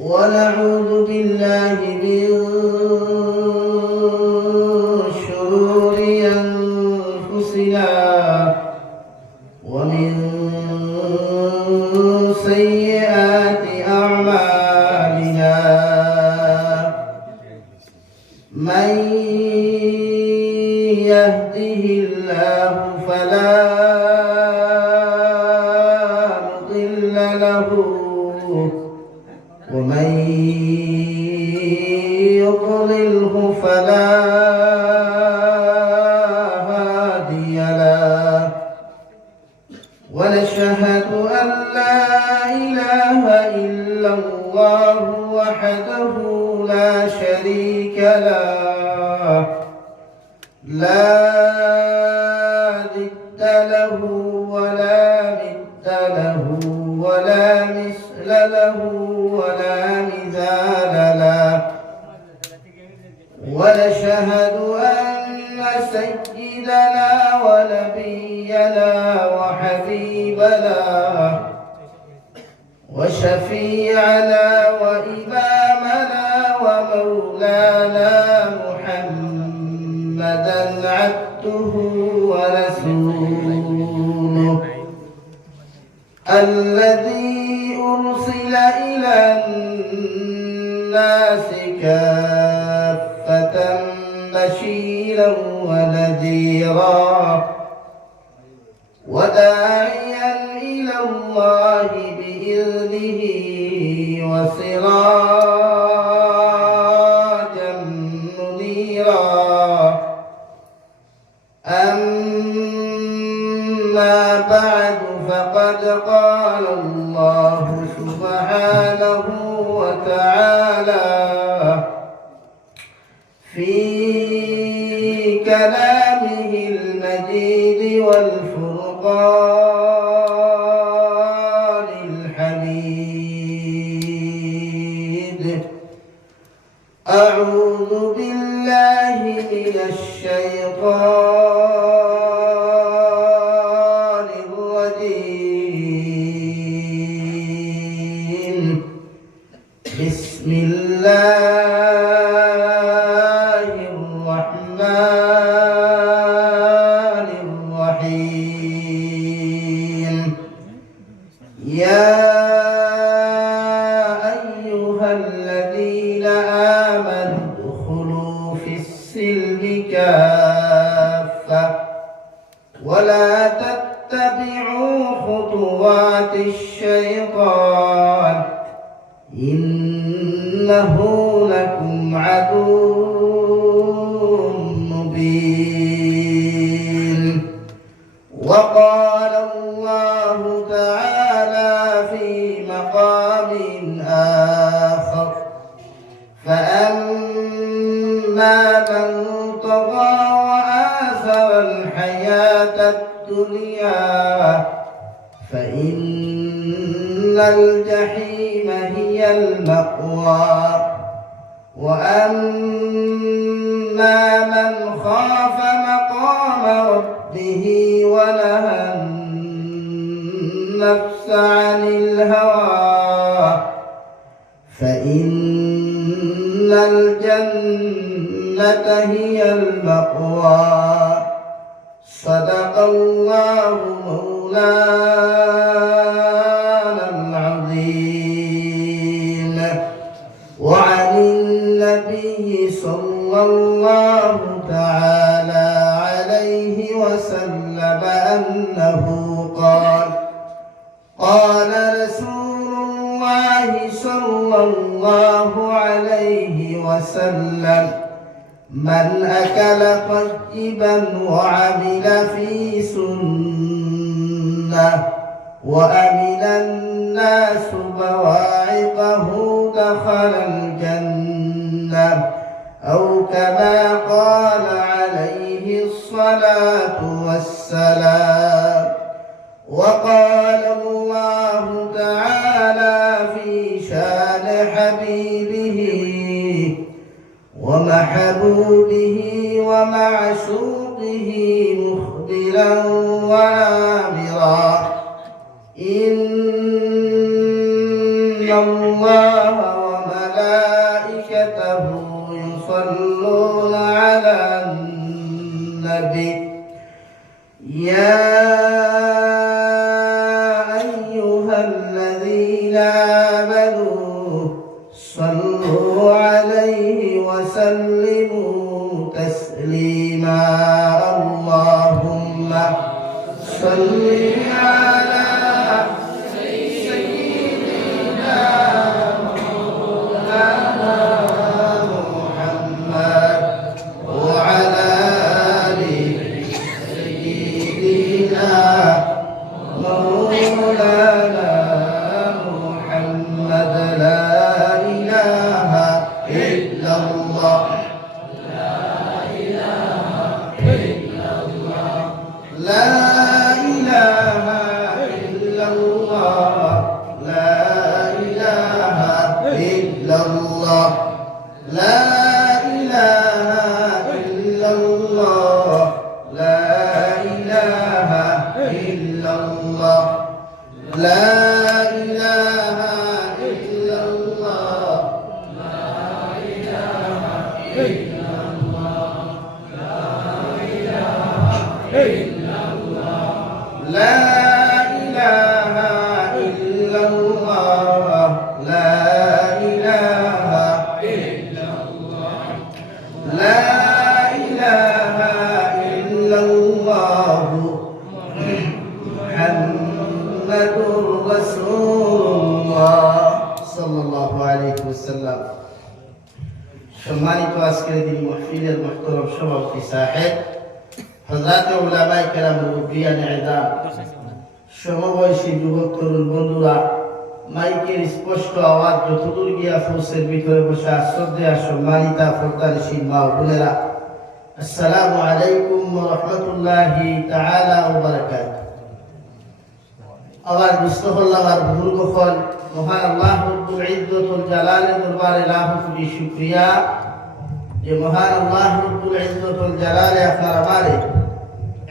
ونعوذ بالله من شرور أنفسنا ومن سيئات أعمالنا من يهده الله فلا مضل له ومن يضلله فلا هادي له ونشهد أن لا إله إلا الله وحده لا شريك له لا ضد له ولا ند له ولا مثل له ولا مثال له ونشهد أن سيدنا ونبينا وحبيبنا وشفيعنا وإمامنا ومولانا محمدا عبده ورسوله الذي أرسل إلى الناس كافة بشيرا ونذيرا وداعيا إلى الله بإذنه وسراجا منيرا أما بعد فقد قال الله سبحانه وتعالى في كلامه المجيد والفرقان الحميد أعوذ بالله من الشيطان الرجيم بسم الله الرحمن الرحيم يا أيها الذين آمنوا ادخلوا في السلم كافة ولا تتبعوا خطوات الشيطان إنه لكم عدو مبين وقال الله تعالى في مقام آخر فأما من طغى وآثر الحياة الدنيا فإن الجحيم هي المأوى وأما من خاف مقام ربه ونهى النفس عن الهوى فإن الجنة هي المأوى صدق الله مولانا العظيم وعن النبي صلى الله تعالى عليه وسلم أنه قال قال رسول الله صلى الله عليه وسلم من أكل طيبا وعمل في سنة وأمن الناس بواعقه دخل الجنة أو كما قال عليه الصلاة والسلام وقال الله تعالى في شان حبيبه ومحبوبه ومعشوقه مخبرا وآمرا إن الله وملائكته يصلون على النبي يا أيها الذين آمنوا صلوا عليه وسلموا تسليما اللهم صل على সম্মানিত আজকের দিন মাহফিলের মুহতারাম সভাপতি সাহেব, হযরত উলামায়ে কেরাম, মুরব্বিয়ান ইজাম, সমবয়সী যুবক তরুণ বন্ধুরা, মাইকের স্পষ্ট আওয়াজ যতদূর গিয়া পৌঁছের ভিতরে বসে শ্রদ্ধেয় সম্মানিতা পর্দানিশীন মা ও বোনেরা, আসসালামু আলাইকুম ওয়া রাহমাতুল্লাহি তাআলা ওয়া বারাকাতুহু। আবার মুস্তফাল্লাহ আর বুজুর্গগণ, মহান আল্লাহ রব্বুল ইজ্জতুল জালালের দরবারে লাখ কোটি শুকরিয়া যে মহান আল্লাহ রব্বুল ইজ্জতুল জালালে আপনার আমারে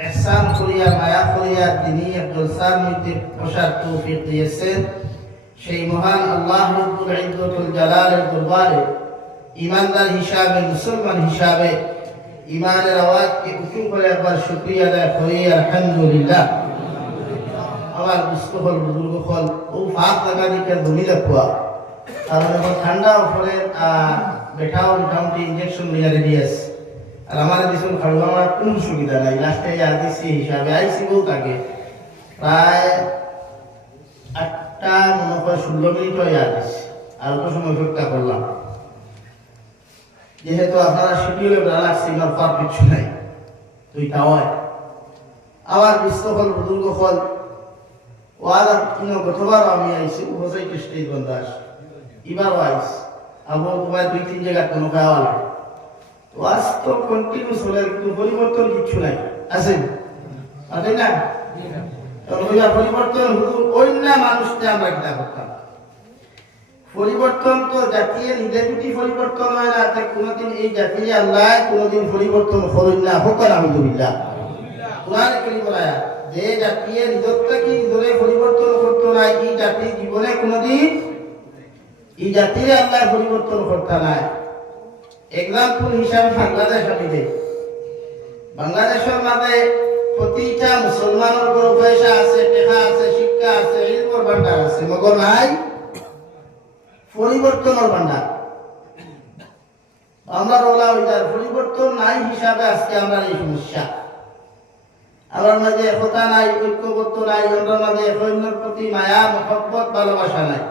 ইহসান করিয়া মায়া করিয়া তিনি জলসার মধ্যে বসার তৌফিক দিয়েছেন। সেই মহান আল্লাহ রব্বুল ইজ্জতুল জালালের দরবারে ইমানদার হিসাবে, মুসলমান হিসাবে ইমানের আওয়াজকে উঁচু করে একবার শুকরিয়া আদায় করি আলহামদুলিল্লাহ। আমার মুস্তফল বুজুর্গগণ, ও ফাঁক লাগা দিকে ধনী রাখুয়া, কারণ এখন ঠান্ডা পরে বেঠাও মোটামুটি ইঞ্জেকশন লিয়া রেডি আছে। আর আমার দিশন খাওয়া আমার কোনো সুবিধা নাই, লাস্টে আর দিচ্ছি হিসাবে আইসি বহুত আগে, প্রায় 8টা মনে হয় 16 মিনিট হয়ে আসছি, আর অত সময় অপেক্ষা করলাম। যেহেতু আপনারা শিডিউলে বেড়া লাগছে, আমার পার কিছু নাই, তুই তাওয়ায় আমার মুস্তফল বুজুর্গগণ, ওয়ালা কিনো গতবার আমি আইছি হোসাই স্টেজ বন্দাস, এবারও আইস আবু তোমার 2-3 জায়গা কোনো খাওয়ালা, তো আজ তো কন্টিনিউ চলে, কিন্তু পরিবর্তন কিছু নাই, আছে আছে না? পরিবর্তন হুজুর অন্য মানুষকে আমরা কিনা করতাম। পরিবর্তন তো জাতীয় নিজের যদি পরিবর্তন হয় না, তাই কোনোদিন এই জাতীয় আল্লাহ কোনোদিন পরিবর্তন করেন না, হোক আলহামদুলিল্লাহ। কোরআন কারীম বলে যে জাতীয় নিজত্বকে নিজরে পরিবর্তন করতো না, এই জাতির জীবনে কোনোদিন এই জাতির আল্লাহ পরিবর্তন করতে নাই। এক্সাম্পল হিসাবে বাংলাদেশ আমি দেই, বাংলাদেশের মাঝে প্রতিটা মুসলমানের বড় পয়সা আছে, টাকা আছে, শিক্ষা আছে, ইলমের ভান্ডার আছে, মগর নাই পরিবর্তনের ভান্ডার। আমরা বলা ওইটার পরিবর্তন নাই হিসাবে আজকে আমরা এই সমস্যা। আমার মাঝে একতা নাই, ঐক্যবদ্ধ নাই, আমার মাঝে অন্যের প্রতি মায়া মহব্বত ভালোবাসা নাই,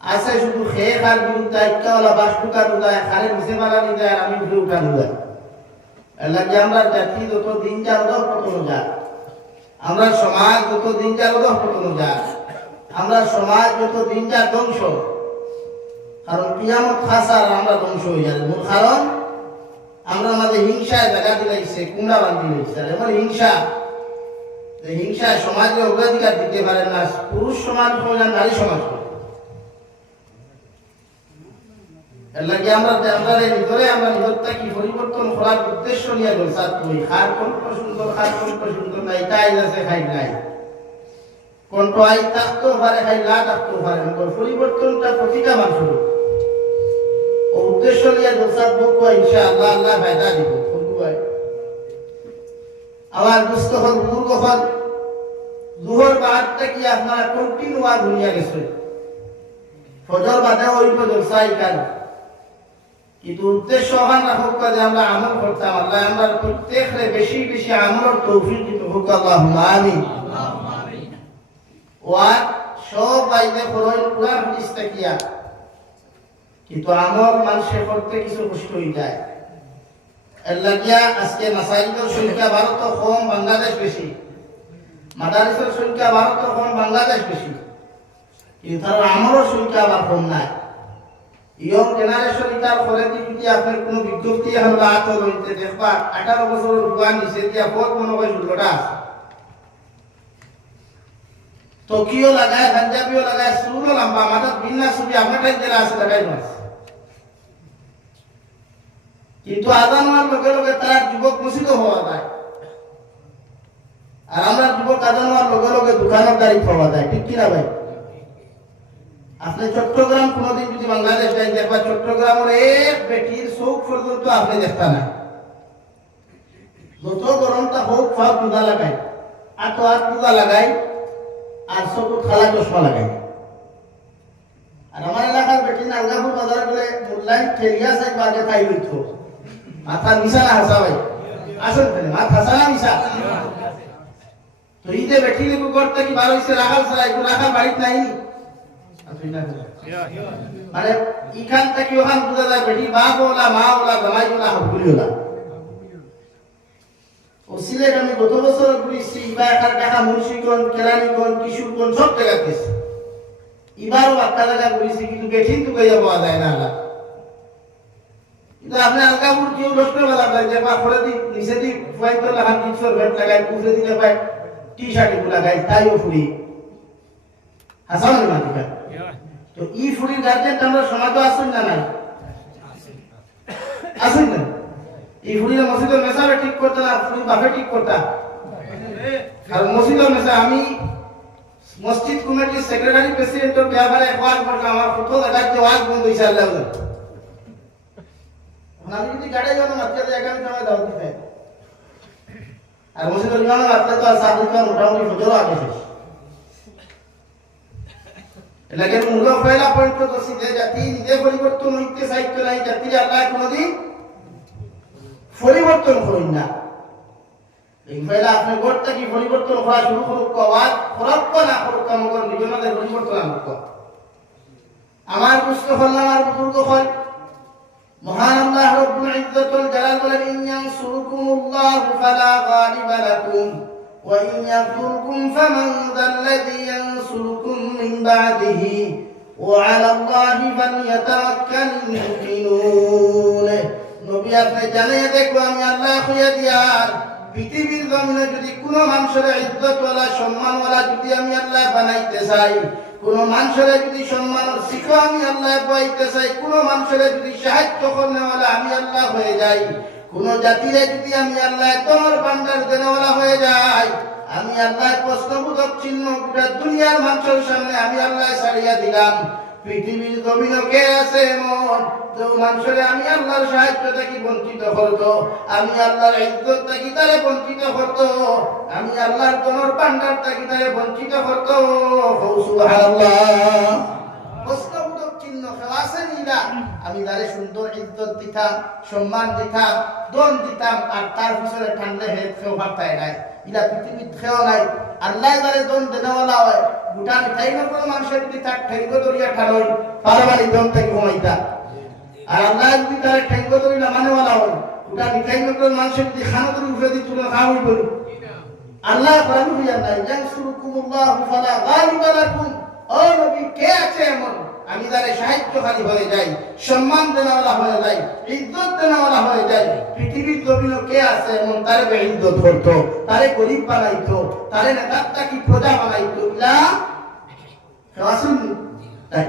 আছে শুধু খেয়ে খার বিরুদ্ধে ঐক্যওয়ালা বাস ঢুকানো যায়, খারে মিশে বানানি যায়, আর আমি ঘুরে উঠানো যায়। এর লাগে আমরা জাতি যত দিন যার পতনো যায়, আমরা সমাজ যত দিন যার পতনো যায়, আমরা সমাজ যত দিন যার ধ্বংস, কারণ কিয়ামত খাসার আমরা ধ্বংস হয়ে যাবে। মূল কারণ আমরা আমাদের হিংসায় দেখা দিলাইছে, কুমড়া বান্ধি দিয়েছে। এমন হিংসা, হিংসায় সমাজে অগ্রাধিকার দিতে পারে না, পুরুষ সমাজ হোক না নারী সমাজ হোক। এর লাগে আমরা ভিতরে আমরা নিজরটা কি পরিবর্তন করার উদ্দেশ্য নিয়ে জলসাত করি। খার কল্প সুন্দর, খার কল্প সুন্দর নাই, তাই আছে খাই নাই। কণ্ঠ আই থাকতেও পারে, খাই না থাকতেও পারে। পরিবর্তনটা প্রতিটা মানুষের ও উদ্দেশ্য নিয়ে দোষার বকু ইনশাআল্লাহ আল্লাহ ফায়দা দিব। আমার দুস্থ হল বুজুর্গ হল জোহর বাদটা কি আপনারা কন্টিনিউ দুনিয়া গেছে ফজর বাদে ওই জলসাই কেন, কিন্তু উদ্দেশ্য হন রাখুক যে আমরা আমল করতাম। আল্লাহ আমরা প্রত্যেকরে বেশি বেশি আমলের তৌফিক দিতে হোক, আল্লাহুম্মা আমিন। ওয়ার সব বাইরে ফরজ কুরআন হাদিস তাকিয়া, কিন্তু আমল মানুষের করতে কিছু কষ্ট হয়ে যায়। এর লাগিয়া আজকে মাসাজিদের সংখ্যা ভারত কম, বাংলাদেশ বেশি। মাদারিসের সংখ্যা ভারত কম, বাংলাদেশ বেশি, কিন্তু তার আমলের সংখ্যা আবার কম নাই। ইয়ং জেনারেশন তার ফলে যদি আপনার কোনো বিজ্ঞপ্তি এখন রাত হইতে দেখবা 18 বছরের বুয়া নিচে দিয়া পথ মনে হয় 16টা আছে। টকিও লাগায়, পাঞ্জাবিও লাগায়, সুরও লম্বা, মাথার বিন্না ছবি আপনার টাইম জেলা আছে লাগাই মাছ। কিন্তু আজান হওয়ার লগে লগে তার যুবক মসজিদও হওয়া যায়, আর আমরা যুবক আজান হওয়ার লগে লগে দোকানের দাঁড়িয়ে পাওয়া যায়, ঠিক কিনা ভাই? আপনি চট্টগ্রাম কোনোদিন যদি বাংলাদেশ যাই দেখবা চট্টগ্রামের এক বেটির চৌক পর্যন্ত আপনি দেখতা না। যত গরমটা হোক ফাও পূজা লাগাই, আর তো আর পূজা লাগাই, আর চোখ খালা চশমা লাগাই। আর আমার এলাকার বেটি নালগাপুর বাজার গেলে মূল্যায়ন ঠেলিয়া চাইবা আগে খাই হইত মাথা মিশা না হাসা ভাই আসল ফেলে মাথা হাসা না মিশা। তো এই যে বেটি করতে কি ভালো হয়েছে রাখাল ছাড়া একটু রাখাল বাড়িতে নাই, মানে এখান থেকে ওখান বোঝা যায় বেটি বাপ ওলা, মা ওলা, জামাই ওলা, হকুলি ওলা। ও সিলেট আমি গত বছর ঘুরেছি, এবার একার টাকা মুন্সিগঞ্জ, কেরানীগঞ্জ, কিশোরগঞ্জ সব জায়গা গেছি। এবারও একটা জায়গা ঘুরেছি, কিন্তু বেঠিন তো গইয়া পাওয়া যায় না। কিন্তু আপনি আলকাপুর কেউ দশটা বেলা পাই যে বা করে দি নিচে দি ফুয়াইতো লাগান কিশোর ভেট লাগাই, পুজো দিলে পাই টি শার্ট এগুলো লাগাই, তাইও ফুরি হাসান মাটিকা। তো ই ফুরির গার্জেন আমরা সমাজও আসুন না নাই আসুন না, এই ফুরির মসজিদের মেসাবে ঠিক করতে না, ফুরির বাপে ঠিক করতা। আর মসজিদের মেসা আমি মসজিদ কমিটির সেক্রেটারি প্রেসিডেন্টের ব্যাপারে ওয়াজ করলাম, আমার কত জায়গায় ওয়াজ বন্ধ হয়েছে আল্লাহ। আমি যদি গাড়ি যাবো মাত্র আগামী সময় দাও দিতে, আর মসজিদের ইমাম রাখলে তো আর সাথে তো মোটামুটি ফজর আগে শেষ। এলাকার মূল পয়লা পয়েন্ট তো সিধে জাতি নিজে পরিবর্তন হইতে চাইতো নাই, জাতির আল্লাহ কোনোদিন পরিবর্তন করেন না। এই পয়লা আপনি গোটটা কি পরিবর্তন করা শুরু করুক, আওয়াজ খরক না করুক, আমাদের নিজনাদের পরিবর্তন আনুক। আমার বুঝতে হল, আমার বুজুর্গ হল মহান আল্লাহ রব্বুল ইজ্জতুল জালাল বলেন, ইনয়ানসুরকুমুল্লাহু ফালা গালিবা লাকুম ওয়া ইনয়াকুরকুম ফামান যাল্লাযী ইয়ানসুরকুম মিন বা'দিহি ওয়া আলাল্লাহি ফালইয়াতাওয়াক্কালিল মুমিনুন। নবী আপনি জানিয়ে দেখো আমি আল্লাহ কইয়া দিয়ার পৃথিবীর জমিনে যদি কোনো মানুষের ইজ্জতওয়ালা সম্মানওয়ালা যদি আমি আল্লাহ বানাইতে চাই, কোন মানুষের যদি সম্মানের শিখো আমি আল্লাহ পাইতে চাই, কোন মানুষের যদি সাহায্য করনেওয়ালা আমি আল্লাহ হয়ে যাই, কোন জাতিরে যদি আমি আল্লাহ তোমার ভান্ডার দেনেওয়ালা হয়ে যাই, আমি আল্লাহ প্রশ্নবোধক চিহ্ন গোটা দুনিয়ার মানুষের সামনে আমি আল্লাহ ছাড়িয়া দিলাম। পৃথিবীর জমিনে কে আছে এমন যে মানুষের আমি আল্লাহর সাহায্য থেকে বঞ্চিত করতো, আমি আল্লাহর ইজ্জত থেকে তারে বঞ্চিত করতো, আমি আল্লাহর তোমার ভান্ডার থেকে তারে বঞ্চিত করতো। সুবহানাল্লাহ। প্রশ্নবোধক চিহ্ন আছে নিলা, আমি তারে সুন্দর ইজ্জত দিতাম, সম্মান দিতাম, দন দিতাম, আর তার পিছনে ঠান্ডা হেদ কেউ ভাবতাই নাই। এটা পৃথিবীর খেয়েও নাই। আল্লাহ তারে দন দেনেওয়ালা হয়, গোটা মিঠাই না কোনো মানুষের যদি তার ঠেঙ্গ দরিয়া ঠানই পারবানি দন থেকে ঘুমাইতা। আর আল্লাহ যদি তার ঠেঙ্গ দরি না মানেওয়ালা হয়, গোটা মিঠাই না কোনো মানুষের যদি খানা দরি উঠে দিই তুলে খাওয়াই বলি। আল্লাহ প্রাণ হইয়া নাই, ইয়ানসুরকুমুল্লাহু ফালা গালিবা লাকুম। ও নবী কে আছে এমন আমি তারে সাহায্যকারী হয়ে যাই, সম্মান দেনেওয়ালা হয়ে যাই, ইজ্জত দেনেওয়ালা হয়ে যাই। পৃথিবীর জমিনে কে আছে এমন তারে বেইজ্জত করতো, তারে গরিব বানাইতো, তারে নেতাটা কি প্রজা বানাইতো? ইলা রাসূল তাই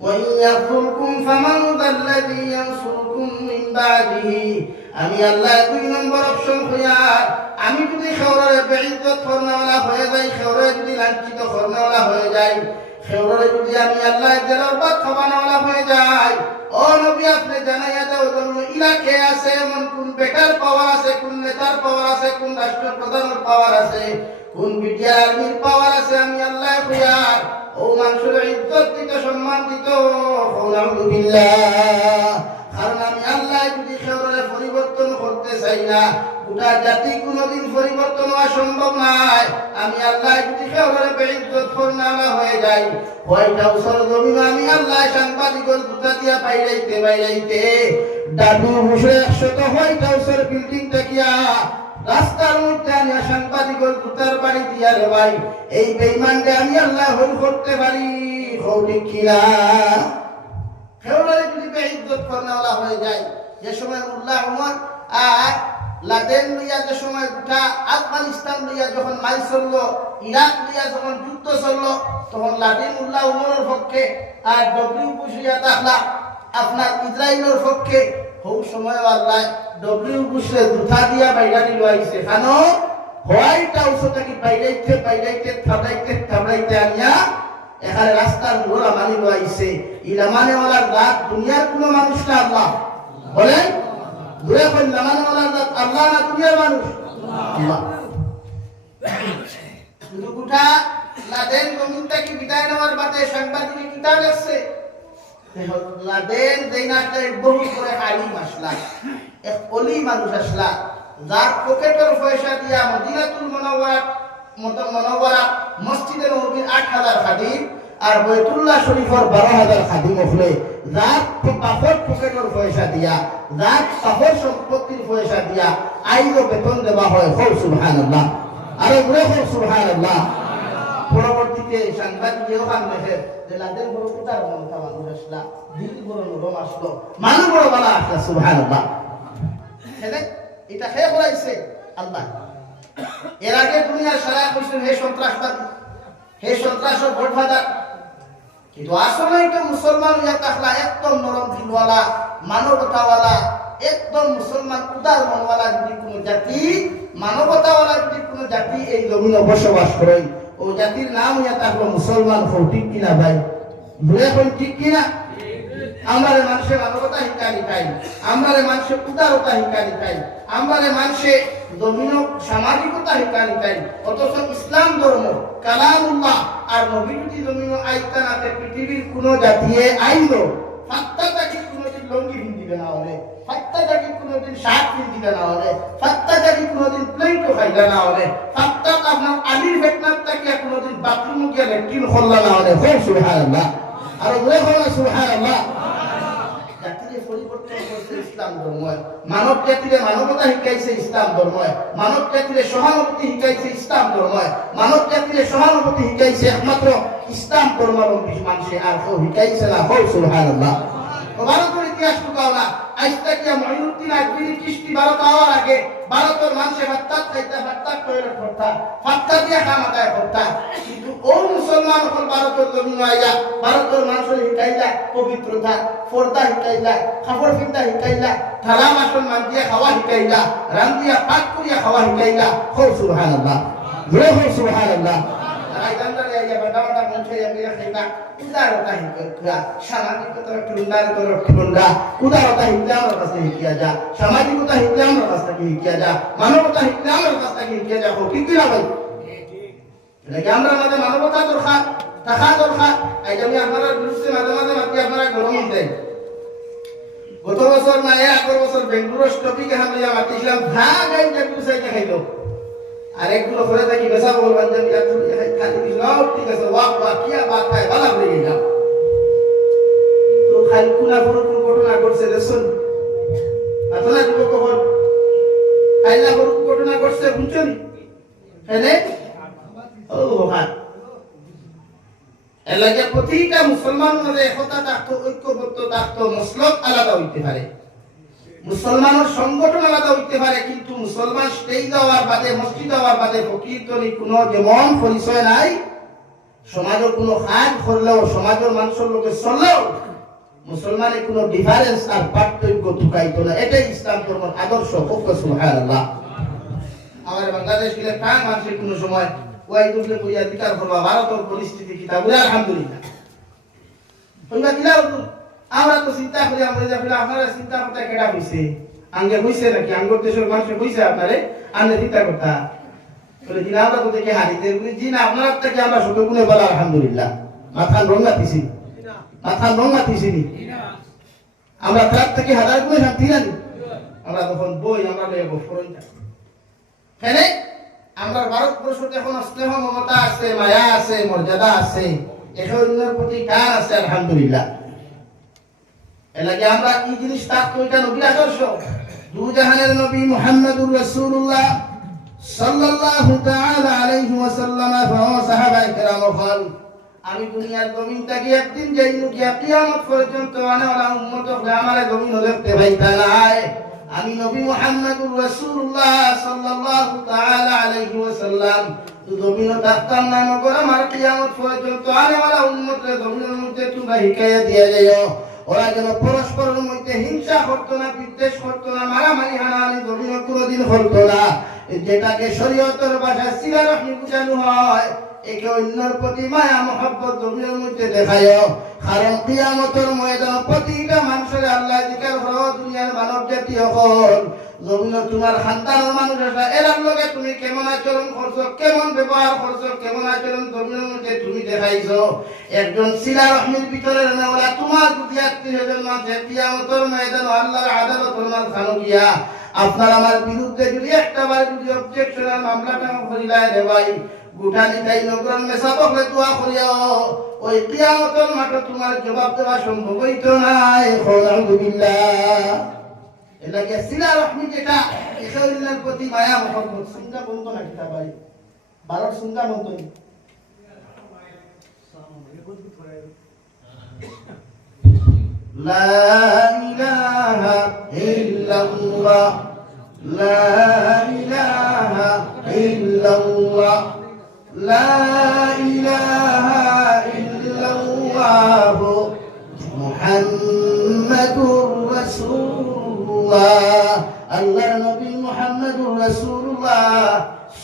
ওয়া ইয়াকুলকুম ফামান যাল্লাযী ইয়ানসুরকুম মিন বা'দিহি। আমি আল্লাহ 2 নম্বর অপশন হইয়ার আমি যদি খেওরারে বেইজ্জত করনেওয়ালা হয়ে যাই, খেওরারে যদি লাঞ্ছিত করনেওয়ালা হয়ে যাই, খেওরারে যদি আমি আল্লাহ জেলার বাদ খাবানোওয়ালা হয়ে যাই, ও নবী আপনি জানাইয়া দাও ইলাকে আছে, এমন কোন বেটার পাওয়ার আছে, কোন নেতার পাওয়ার আছে, কোন রাষ্ট্রপ্রধানের পাওয়ার আছে, কোন বিডিআর আর্মির পাওয়ার আছে, আমি আল্লাহ হইয়ার ও মানুষের ইজ্জত দিতে সম্মান দিত। আলহামদুলিল্লাহ। কারণ আমি আল্লাহ যদি খেওরারে পরিবর্তন করতে চাই না, গোটা জাতি কোনোদিন পরিবর্তন হওয়া সম্ভব নয়। আমি আল্লাহ যদি খেওরারে বেইজ্জত করনেওয়ালা হয়ে যাই, হোয়াইট হাউসের জমিন আমি আল্লাহ সাংবাদিকের দুটা দিয়া বাইরাইতে ডাবু বসে 100 হোয়াইট হাউসের বিল্ডিং দেখিয়া রাস্তার মধ্যে আমি সাংবাদিকের দুটার বাড়ি দিয়া রে ভাই, এই বেঈমানকে আমি আল্লাহ হল করতে পারি। ঠিক কিনা? খেওরারে যদি বেইজ্জত করনেওয়ালা হয়ে যায়, যে সময় উল্লাহ উমর আর লাদেন লইয়া যে সময় গোটা আফগানিস্তান লইয়া যখন মাইল চললো, ইরাক লইয়া যখন যুদ্ধ চললো, তখন লাদেন উল্লাহ উমরের পক্ষে আর ডব্লিউ বুশ লইয়া থাকলা আপনার ইসরায়েলের পক্ষে। খুব সময় আল্লাহ ডব্লিউ বুশে জুতা দিয়া বাইরা দিল আইছে, কারণ হোয়াইট হাউস থেকে থাবড়াইতে আনিয়া এখানে রাস্তার মোড়া মানিল আইছে। ইলামানেওয়ালার রাত দুনিয়ার কোনো মানুষ না, আল্লাহ বলেন দূরে কোন লামানেওয়ালার রাত আল্লাহ না দুনিয়ার মানুষ? আল্লাহ। শুধু গোটা লাদেন জমিনটাকে বিদায় নেওয়ার বাদে সাংবাদিক কিতাব লেখছে, লাদেন দেইনাটা বহু করে আলিম আসলা, এক অলি মানুষ আসলা, যার পকেটের পয়সা দিয়া মদিনাতুল মুনাওয়ারা মসজিদে নববীর 8000 খাদিম আর বাইতুল্লাহ শরীফের 12000 খাদিম হলে, যার বাপের পকেটের পয়সা দিয়া, যার বাপের সম্পত্তির পয়সা দিয়া আইলো বেতন দেওয়া হয়। হো সুবহানাল্লাহ। আরে বলে হো সুবহানাল্লাহ। পরবর্তীতে সাংবাদিক ওখান দেখে যে লাদেন বড় কোটার মনটা মানুষ আসলা, দিল বড় নরম আসলো, মানুষ বড় বালা আসলা। সুবহানাল্লাহ। এটা খেয়ে করাইছে আল্লাহ। এর আগে দুনিয়ার সারা কইছেন হে সন্ত্রাসবাদী, হে সন্ত্রাসের ভোটবাজার, কিন্তু আসলেই তো মুসলমান ইয়া তাকলা একদম নরম দিলওয়ালা, মানবতাওয়ালা, একদম মুসলমান উদার মনওয়ালা যদি কোনো জাতি, মানবতাওয়ালা যদি কোনো জাতি এই জমিনে বসবাস করে, ও জাতির নাম ইয়া তাকলো মুসলমান। ঠিক কিনা ভাই? বলে এখন ঠিক কিনা? আমারে মানুষের মানবতা শিক্ষানি পাই, আমারে মানুষের উদারতা শিক্ষানি পাই, আমারে মানুষের জমিন সামাজিকতা শিক্ষানি পাই। অথচ ইসলাম ধর্ম কালামুল্লাহ আর নবীজি জমিন আইতানাতে পৃথিবীর কোন জাতিয়ে আইলো ফাত্তাটাকে কোনোদিন লঙ্গি পিন্ধিবে না হলে, ফাত্তাটাকে কোনোদিন শার্ট পিন্ধিবে না হলে, ফাত্তাটাকে কোনোদিন প্লেটও খাইবে না হলে, ফাত্তা আপনার আলির বেতনাটাকে কোনোদিন বাথরুম গিয়ে ল্যাট্রিন করলা না হলে। হো সুবহানাল্লাহ। আর বলে হো সুবহানাল্লাহ। জাতিরে পরিবর্তন করছে ইসলাম ধর্ম, মানব জাতিরে মানবতা শিখাইছে ইসলাম ধর্ম, মানব জাতিরে সহানুভূতি শিখাইছে ইসলাম ধর্ম, মানব জাতিরে সহানুভূতি শিখাইছে একমাত্র ইসলাম ধর্মাবলম্বী মানুষে, আর কেউ শিখাইছে না। হো সুবহানাল্লাহ। ভারতের ইতিহাস টুকাওলা আইস্তাকিয়া মঈনুদ্দিন আজমিরি কৃষ্টি ভারত হওয়ার আগে ভারতের মানুষে ফাত্তাত খাইতা, ফাত্তাত টয়লেট করতা, ফাত্তাত দিয়া খামাতায় করতা, কিন্তু ও মুসলমান হল ভারতের জমিন আইয়া ভারতের মানুষের শিখাইলা পবিত্রতা, পর্দা শিখাইলা, কাপড় পিন্ধা শিখাইলা, থালা বাসন মাজিয়া খাওয়া শিখাইলা, রান্ধিয়া পাক করিয়া খাওয়া শিখাইলা। হো সুবহানাল্লাহ। জোরে হো সুবহানাল্লাহ। আইদান্দারে আইয়া বাটা বাটা মুখে আইয়া খাইলা, উদারতা শিক্ষা, সামাজিকতা ঠুন্ডা, উদারতা শিখলে আমার কাছে শিখিয়া যা, সামাজিকতা শিখলে আমার কাছ থেকে শিখিয়া যা, মানবতা শিখলে আমার কাছ থেকে শিখিয়া যা। ঠিক কিনা ভাই? এটাকে আমরা মাঝে মানবতা দরকার, থাকা দরকার। এই আমি আপনারা বিরুদ্ধে মাঝে মাঝে মাতি আপনারা গরম দেন। গত বছর না এর আগের বছর বেঙ্গুলোর টপিকে আমি মাতিছিলাম, ভাগ এই যে বুঝাইতে খাইলো, আর একগুলো করে থাকি বেসা বলবেন যে খালি কিছু নাও, ঠিক আছে ওয়াক ওয়াক কিয়া বাদ খায় ভালো হয়ে গেলাম। তো খালি কুনা কোনো ঘটনা ঘটছে দেখুন, আপনারা দিব কখন খাইলা কোনো ঘটনা ঘটছে বুঝছেন? হ্যাঁ ও হ্যাঁ, এর লাগে প্রতিটা মুসলমান মধ্যে একতা থাকতো, ঐক্যবদ্ধ থাকতো, মসলক আলাদা হইতে পারে, মুসলমানের সংগঠন আলাদা হইতে পারে, কিন্তু মুসলমান স্টেজ দেওয়ার বাদে, মসজিদ দেওয়ার বাদে প্রকৃতনি কোনো যেমন পরিচয় নাই, সমাজের কোনো কাজ করলেও, সমাজের মানুষের লোকে চললেও মুসলমানের কোনো ডিফারেন্স আর পার্থক্য ঢুকাইতো না। এটাই ইসলাম ধর্মের আদর্শ। সুবহানাল্লাহ। আমার বাংলাদেশ গেলে প্রাণ মানুষের কোনো সময় ওয়াই দুবলে কইয়া বিচার করবা ভারতের পরিস্থিতি কি তা বলে আলহামদুলিল্লাহ কইবা দিলা। আমরা তো চিন্তা করি আমরা যে আপনারা চিন্তা করতে কেডা হইছে আঙ্গে হইছে নাকি আঙ্গর দেশের মানুষ হইছে আপনারে আন্নে চিন্তা করতা বলে দিনা আমরা তো দেখে হারিতে জি না আপনার থেকে আমরা ছোট গুণে বলা আলহামদুলিল্লাহ। মাথান রঙা দিছি মাথান রঙা দিছি আমরা তার থেকে হাজার গুণে শান্তি না আমরা তখন বই আমরা লেব ফরইটা কেন আমরা ভারতবর্ষতে এখন স্নেহ মমতা আছে মায়া আছে মর্যাদা আছে এসবের প্রতি কার আছে আলহামদুলিল্লাহ। এলাকে আমরা এই জিনিস তার কইটা নবীর আদর্শ দু জাহানের নবী মুহাম্মদুর রাসূলুল্লাহ সাল্লাল্লাহু তাআলা আলাইহি ওয়াসাল্লাম সাহাবায়ে কেরাম বলেন আমি দুনিয়ার জমিন থেকে একদিন যাইনু কিয়ামত পর্যন্ত আনাওয়ালা উম্মত হলে আমার জমিন দেখতে পাইতা নাই। আমি নবী মুহাম্মদুর রাসূলুল্লাহ সাল্লাল্লাহু তাআলা আলাইহি ওয়াসাল্লাম জমিন থাকতাম না নগর আমার কিয়ামত পর্যন্ত আনাওয়ালা উম্মতের জমিনের মধ্যে তোমরা হিকায়া দিয়া যাও ওরা যেন পরস্পরের মধ্যে হিংসা করতো না বিদ্বেষ করতো না মারামারি হানাহানি জমিন কোনোদিন করতো না। যেটাকে শরীয়তের ভাষায় সিলা রহমি বুঝানো হয় একে অন্যের প্রতি মায়া মহব্বত জমিনের মধ্যে দেখায়। কারণ কিয়ামতের ময়দান প্রতিটা মানুষের আল্লাহ জিকার করো দুনিয়ার মানব জাতি হল জমিনের তোমার খানদানের মানুষ আছে এরার লগে তুমি কেমন আচরণ করছো কেমন ব্যবহার করছো কেমন আচরণ জমিনের মধ্যে তুমি দেখাইছো। একজন সিলা রহমির ভিতরের নেওয়া তোমার যদি আত্মীয়জন মাঝে কিয়ামতের ময়দান আল্লাহর আদালতের মাঝখানে গিয়া আপনার আমার বিরুদ্ধে যদি একটা বার যদি অবজেকশনের মামলাটা করিলায় রে ভাই গোটা নিতাই নগর মেসা বকলে দোয়া করিও ওই কিয়ামতের মাঠে তোমার জবাব দেওয়া সম্ভব হইতো না। আলহামদুলিল্লাহ। এটাকে সিলা রহমি যেটা এসবের প্রতি মায়া মহব্বত সুন্দর বন্ধ না কিতা ভাই ভারত সুন্দর বন্ধ লা ইলাহা ইল্লাল্লাহ লা ইলাহা ইল্লাল্লাহ লা ইলাহা ইল্লাল্লাহ মুহাম্মাদুর রাসূলুল্লাহ। আল্লাহর নবী মুহাম্মাদুর রাসূলুল্লাহ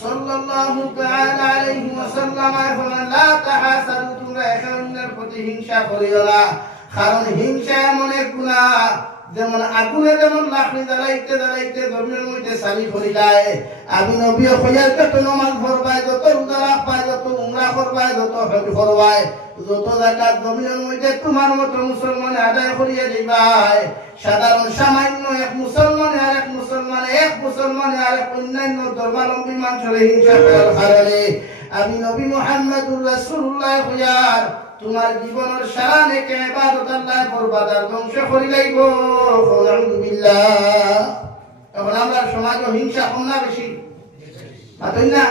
সাল্লাল্লাহু তাআলা আলাইহি ওয়াসাল্লাম বলেন লা তাহাসাদু তোমরা একে অন্যের প্রতি হিংসা করিও না। কারণ হিংসা এমন এক গুনাহ যেমন আগুনে যেমন লাকড়ি জ্বালাইতে জ্বালাইতে জমিনের মধ্যে সালি করি যায়। আমি নবী হইয়ার যত নামাজ পড়বায় যত রোজা রাখবায় যত উমরা করবায় যত হজ করবায় যত যাকাত জমিনের মধ্যে তোমার মতো মুসলমান আদায় করিয়া দিবাই। সাধারণ সামান্য এক মুসলমানে আর এক মুসলমানে এক মুসলমানে আর এক অন্যান্য ধর্মাবলম্বী মানুষের হিংসা করার কারণে আমি নবী মুহাম্মদুর রাসূলুল্লাহ হইয়ার তোমার জীবনের সারা নেকে ইবাদত আল্লাহ বরবাদ আর ধ্বংস করি লাইব। আলহামদুলিল্লাহ। এখন আমরা সমাজ হিংসা কম না বেশি পাতই না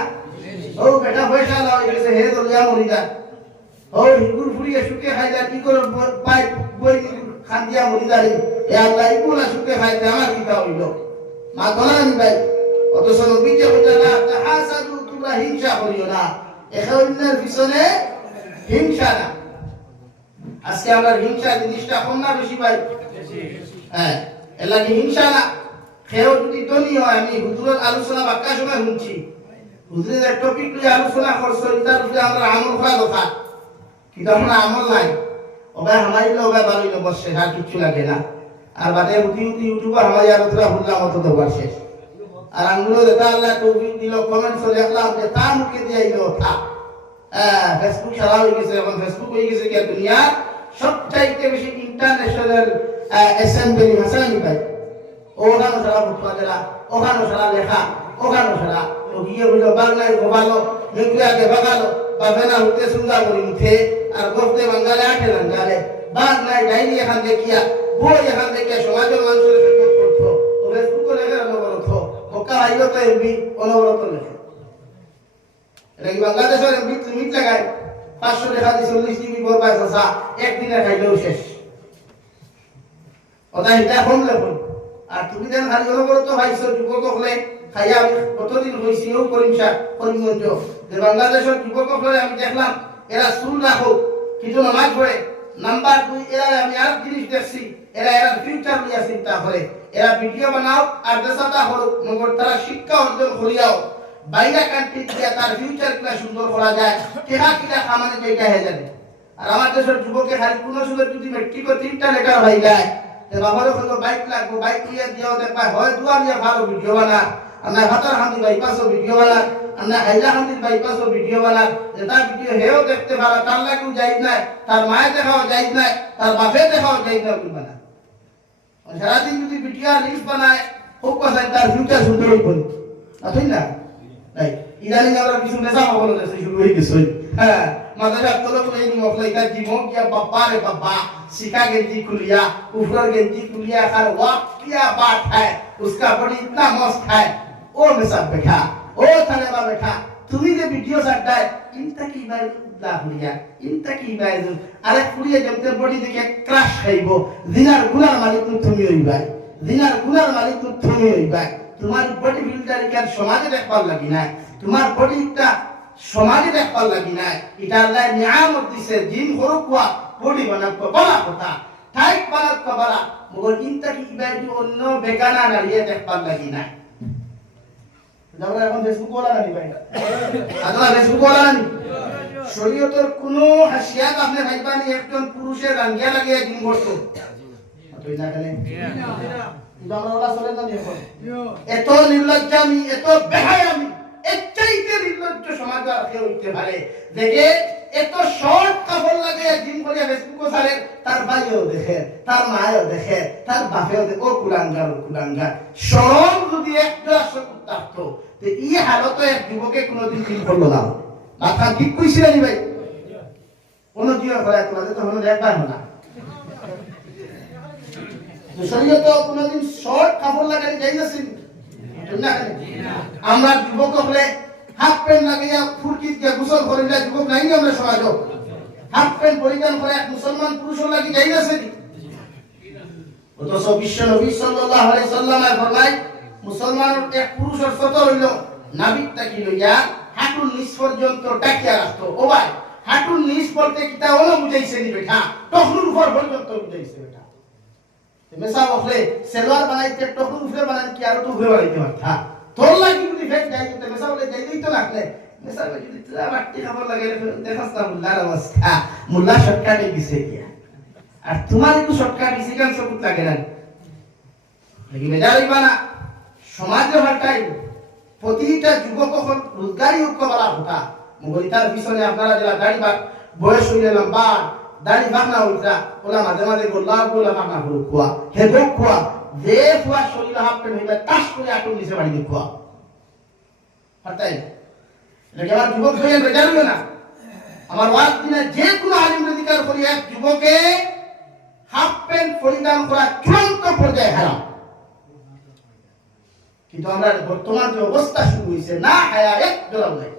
ও বেটা পয়সা লাও গেছে হে দলিয়া মরি যা ও হিগুর ফুরিয়ে শুকে খাই যা কি করে পাই বই খান দিয়া মরি যা এ আল্লাহ ইগুলা শুকে খাইতে আমার কিতা হইল মা দলা নি ভাই অথচ নবী যে কইতা না তাহাসাদু তোমরা হিংসা করিও না একে অন্যের পিছনে হিংসা না। আজকে আমরা হিংসা জিনিসটা কম না বেশি ভাই হ্যাঁ এলাকি হিংসা না কেউ যদি ধনী হয় আমি হুজুরের আলোচনা বাক্কা সময় শুনছি হুজুরের টপিক নিয়ে আলোচনা করছো এটার উপরে আমরা আমল করা দরকার কিন্তু আমরা আমল নাই ওবে হামাইলে ওবে বাড়িলে বসে আর কিছু লাগে না আর বাদে ইউটিউবার হামাই আর তোরা হুল্লা মতো দরকার শেষ আর আঙ্গুলো যেটা আল্লাহ টপিক দিল কমেন্টস দেখলাম যে তা মুখে দিয়ে আইলো থা ফেসবুক সারা হয়ে গেছে এখন ফেসবুক হয়ে গেছে কি দুনিয়ার সবচাইতে বেশি ইন্টারন্যাশনাল অ্যাসেম্বলি হাসানি ভাই ওখানে সারা ফুটবল খেলা ওখানে সারা লেখা ওখানে সারা তো গিয়ে বললো বাংলায় গোবালো মেঘুয়াকে বাগালো বা বেনা উঠতে সুন্দর করে উঠে আর গফতে বাঙ্গালে আঠে বাঙ্গালে বাংলায় ডাইরি এখান দেখিয়া বই এখান দেখিয়া সমাজের মানুষের খেদমত করতো ও ফেসবুকে লেখে অনবরত ওকা আইলো তো এমবি অনবরত লেখে এই বাংলাদেশের মিট লাগায় 500 টাকা দিয়ে 40 জিবি বড় পয়সা একদিনে খাইলেও শেষ ওটা এটা কম লেখুন আর তুমি যেন খালি অনবরত ভাইছো যুবক হলে খাইয়া আমি কতদিন হয়েছি ও করিমগঞ্জ যে বাংলাদেশের যুবক হলে আমি দেখলাম এরা চুল রাখো কিছু নামাজ পড়ে নাম্বার 2 এরা আমি আর জিনিস দেখছি এরা ফিউচার নিয়ে চিন্তা করে এরা ভিডিও বানাও আর দেশটা হলো মগর তারা শিক্ষা অর্জন করিয়াও বাইরে কান্ট্রি দিয়ে তার ফিউচার কিনা সুন্দর করা যায় কেনা কিনা খামানে যেটা হয়ে যাবে আর আমার দেশের যুবকে খালি কোনো সুযোগ যদি মেট্রিক 3টা লেটার হয়ে যায় তে বাবারও কোনো বাইক লাগবে বাইক নিয়ে দিও দেখবা হয় দুয়া নিয়ে ভালো ভিডিও বানা আমরা হাতার হান্দি বাইপাসও ভিডিও বানা আমরা হাইলা হান্দির বাইপাসও ভিডিও বানা যেটা ভিডিও হেও দেখতে পারা তার লাগেও যাই না তার মায়ে দেখাও যাই না তার বাপে দেখাও যাই না বলবা না সারাদিন যদি ভিডিও রিলস বানায় খুব কথা তার ফিউচার সুন্দর হইব তাই না নাই ইদানিং আমরা কিছু নেশা হলো দেশে শুরু হয়ে গেছে হ্যাঁ মাদারে তলো বলে এই মফলাই তার জীবন কি বাবা রে বাবা শিকা গেঞ্জি खुलिया ऊपर गंजी खुलिया हर वक्त क्या बात है उसका बड़ी इतना मस्त है ओ में सब बैठा ओ तलेबा बैठा তুমি যে ভিডিও ছাড়তাই ইনতা কি ভাই দা খুলিয়া ইনতা কি ভাই আরে খুলিয়া জমতে বডি দেখে ক্রাশ খাইব দিনার গুনার মালিক তুমি হইবা দিনার গুনার মালিক তুমি হইবা তোমার বডি বিল্ডার কার সমাজে দেখবার লাগি না তোমার বডিটা সমাজে দেখবার লাগি না এটা আল্লাহ নিয়ামত দিছে জিন হরকুয়া বডি বানাক বলা কথা টাইট বানাক বলা মগর ইনতা কি ভাই অন্য বেগানা নারিয়ে দেখবার লাগি না আমরা এখন ফেসবুক ওলা নানি ভাই আদা ফেসবুক ওলা নানি শরীয়তের কোনো হাসিয়াত আপনি ভাইবানি একজন পুরুষের রাঙ্গিয়া লাগিয়ে জিম করতো তুই না কেন কিন্তু আমরা ওলা চলে না দেখো এত নির্লজ্জামি এত বেহায়ামি এর চাইতে নির্লজ্জ সমাজ আর কেউ হইতে পারে দেখে এত শর্ট কাপড় লাগে জিম করে ফেসবুকও ছাড়ে তার ভাইও দেখে তার মায়েও দেখে তার বাপেও দেখে ও কুলাঙ্গার শরম যদি একটা শকুত থাকতো তো এই হালত এক যুবকে কোনোদিন জিম করলো না মাথা ঠিক কইছিল নি ভাই কোন জিও করে তোমাদের তো হলো দেখবার না শরীয়তে কোনোদিন শর্ট কাপড় লাগাই যাইতেছি না আমরা যুবক হলে হাফ প্যান্ট লাগিয়া ফুরকি দিয়ে গোসল করিলে যুবক নাই আমরা সমাজ হাফ প্যান্ট পরিধান করে এক মুসলমান পুরুষ লাগি যাইতেছে অথচ বিশ্ব নবী সাল্লাল্লাহু আলাইহি সাল্লামের ফরমায় মুসলমান এক পুরুষের সত হইল নাবিকটা কি লইয়া হাঁটুর নিচ পর্যন্ত টাকিয়া রাখতো ও ভাই হাঁটুর নিচ বলতে কিতা হলো বুঝাইছে নি বেটা টকলুর উপর পর্যন্ত বুঝাইছে বেটা মেসা বলে সেলওয়ার বানাইতে টকলুর উপরে বানান কি আর তো উপরে বানাইতে পারতা তোর লাগি যদি ফেক যাই তো মেসা বলে যাই দিত না আপনি মেসা যদি তোরা বাটি খাবার লাগে দেখাস না মুল্লার অবস্থা মুল্লা শর্টকাটে গেছে কিয়া আর তোমার একটু শর্টকাট গেছে কেন সবুত লাগে না লাগি মেজারই বানা সমাজে হটাই প্রতিটা যুবক রোজগারি ঐক্য বলা হতা মগরিতার পিছনে আপনারা যারা দাড়ি বয়স হইলে লম্বা দাড়ি বাঁধনা হইতা ওলা মাঝে মাঝে গোল্লা গোলা বাঁধনা হলো খোয়া হেগো খোয়া যে খোয়া শরীর হাফ পেন হইবে তাস করে আটুর নিচে বাড়ি দিয়ে খোয়া হটাই এটা আমার যুবক হইয়া বেজারবে না আমার ওয়াজ দিনে যে কোনো আলিম অধিকার করি এক যুবকে হাফ প্যান্ট পরিধান করা চূড়ান্ত পর্যায়ে হারাম কিন্তু আমরা বর্তমান যে অবস্থা শুরু হয়েছে না হায়া এক জোরাও নাই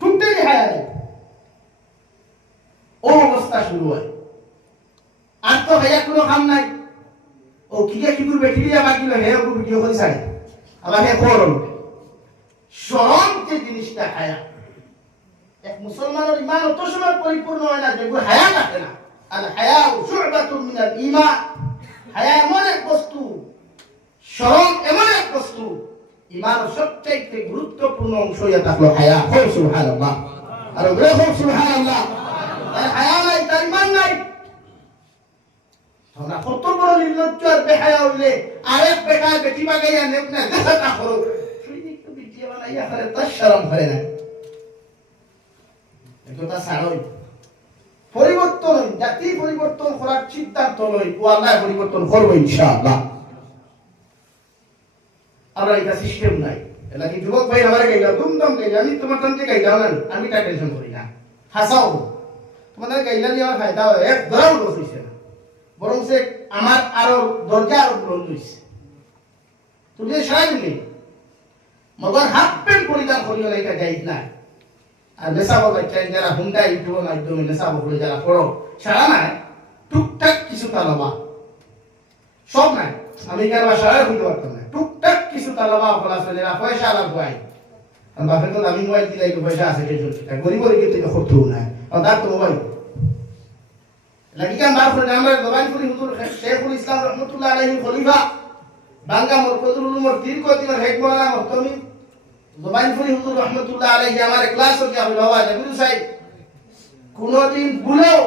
টুকটাই হায়া নেই ও অবস্থা শুরু হয় আর তো হায়া কোনো কাম নাই ও কিকে কিগুর বেটি দিয়া বাকি হে ও ভিডিও করে ছাড়ে আবার হে করল শরম যে জিনিসটা হায়া এক মুসলমানের ঈমান অত সময় পরিপূর্ণ হয় না যে হায়া থাকে না আর হায়া শু'বাতুম মিনাল ঈমান হায়া এমন এক বস্তু শরম এমন এক বস্তু ঈমানের সবচেয়ে গুরুত্বপূর্ণ অংশ ইয়া থাকলো হায়া হয় সুবহানাল্লাহ আর ওরে হয় সুবহানাল্লাহ আর হায়া নাই তার ঈমান নাই আমরা কত বড় নির্লজ্জ আর বেহায়া হইলে আরেক বেটা বেটি বাগাইয়া নেপনা দেখা করো তুই একটু ভিডিও বানাইয়া করে তার শরম করে না এটা সারই পরিবর্তন জাতি পরিবর্তন করার সিদ্ধান্ত লই ও আল্লাহ পরিবর্তন করবে ইনশাআল্লাহ আমরা এটা সিস্টেম নাই এটা কি যুবক ভাই আমারে গাইলা দুমদম গাইলা আমি তোমার কাছে গাইলাও না আমি তা টেনশন করি না হাসাও তোমাদের গাইলা নিয়ে আমার ফায়দা হয় এক ধরাও বসিছে না বরং সে আমার আরো দরজা আরো বন্ধ হইছে তুমি সারা দিলে মগর হাফ প্যান্ট পরিধান করিও না এটা যাইত না আর নেশাবো বাচ্চাই যারা হুন্ডা ইউটিউবের মাধ্যমে নেশাবো করে যারা পড়ো সারা নাই টুকটাক কিছু তালাবা সব নাই আমি কেন সারা হইতে পারতাম না টুকটাক কিছু তালাবা ফলা চলে না পয়সা লাগবো আই আর বাপে তো দামি মোবাইল দিলে একটু পয়সা আছে কিছু গরিব গরিব থেকে করতেও নাই আর তার তো মোবাইল লাগিকান বার করে আমরা দবাইনপুরি হুজুর শেখুল ইসলাম রহমতুল্লাহ আলাইহি খলিফা বাংলা মরকজুল উলুমর দীর্ঘদিনের হেড মাওলানা মুহতামিম দবাইনপুরি হুজুর রহমতুল্লাহ আলাইহি আমার ক্লাস হচ্ছে আমি বাবা জাবির সাহেব কোনদিন ভুলেও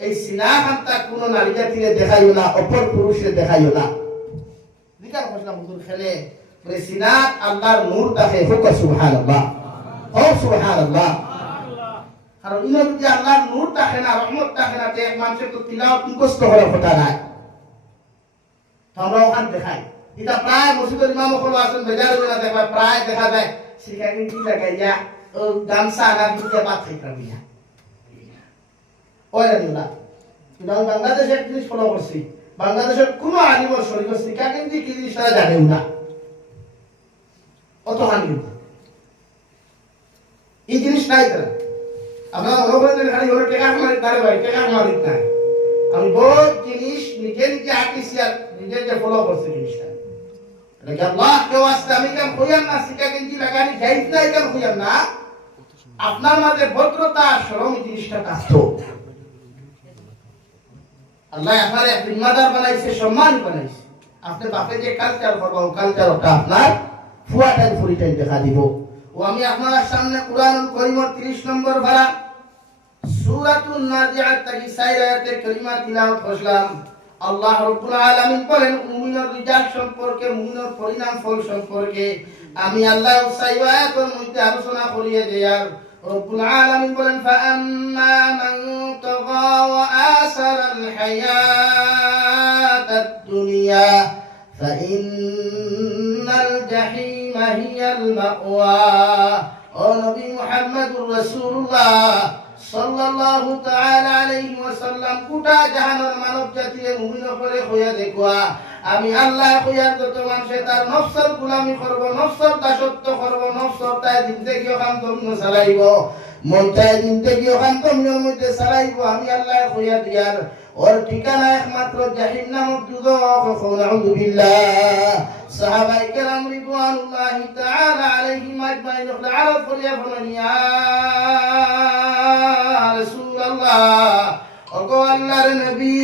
এই সিনা খানটা কোন নারী জাতিরে দেখাইও না, অপর পুরুষে দেখাইও না। দিকার কইলাম হুজুর খেলে বলে সিনা আল্লাহর নূর দেখে হোক সুবহানাল্লাহ ও সুবহানাল্লাহ। আর ইনো যদি আল্লাহর নূর দেখে না, রহমত দেখে না, যে মানুষের তো তিলাওয়াত মুখস্থ হওয়ার কথা নাই। আমরা ওখান দেখাই এটা প্রায় মসজিদের ইমাম হলো আসেন বেজার হয়ে না দেখবা প্রায় দেখা যায় সেখানে কি জায়গায় যা ও গামছা না দিয়ে পাত থেকে রাখবিয়া ওই না। কিন্তু আমি বাংলাদেশে এক জিনিস ফলো করছি, বাংলাদেশের কোনো আলিমর শরীর শিক্ষা কিন্তু কি জিনিসটা জানেও না, অত হানি এই জিনিস নাই তারা। আপনারা মনে করেন খালি ওরা টেকা মারি তারে ভাই টেকা মারি নাই, আমি বহুত জিনিস নিজে নিজে আঁকিছি আর নিজে নিজে ফলো করছি জিনিসটা। এটা কি আল্লাহ কেউ আসতে আমি কেন খুঁজান না শিক্ষা কিন্তু লাগানি যাইত না কেন খুঁজান না, আপনার মাঝে ভদ্রতা শরম এই জিনিসটা কাস্ত। আল্লাহ আপনার এক জিম্মাদার বানাইছে, সম্মান বানাইছে। আপনি বাপে যে কালচার করবো কালচারটা আপনার ফুয়াটাই ফুরিটাই দেখা দিব। ও আমি আপনার সামনে কুরআনুল কারীমের 30 নম্বর পারা সূরাতুন নাজিআত থেকে 4 আয়াতে কারিমা তিলাওয়াত করলাম। আল্লাহ রাব্বুল আলামিন বলেন মুমিনের রিজাল্ট সম্পর্কে, মুমিনের পরিণাম ফল সম্পর্কে আমি আল্লাহ 4 আয়াতের মধ্যে আলোচনা করিয়ে দেই। আর রব্বুল আলামিন বলেন ফাআম্মা মান তাগা ওয়া আসারাল হায়াতাদ দুনিয়া ফাইন্নাল জাহিমা হিয়াল মাওয়া। ও নবী মুহাম্মদুর রাসূলুল্লাহ সাল্লাল্লাহু তাআলা আলাইহি ওয়াসাল্লাম গোটা জাহানের মানব জাতির মুমিন করে হইয়া দেখবা আমি আল্লাহ কইয়ার যত মানুষে তার নফসের গোলামি করব, নফসের দাসত্ব করব, নফসের তায় জিন্দেগি শান্তন্য চালাইব, মন চায় জিন্দেগি শান্তন্যর মধ্যে চালাইব, আমি আল্লাহ কইয়া দিয়ার ওর ঠিকানা একমাত্র জাহিম নামক দুজক। নাউযু বিল্লাহ। সাহাবায়ে কেরাম রিদওয়ানুল্লাহি তাআলা আলাইহিম আজমাইন আরফ করিয়া বলেন ইয়া রাসূলুল্লাহ, ওগো আল্লাহর নবী,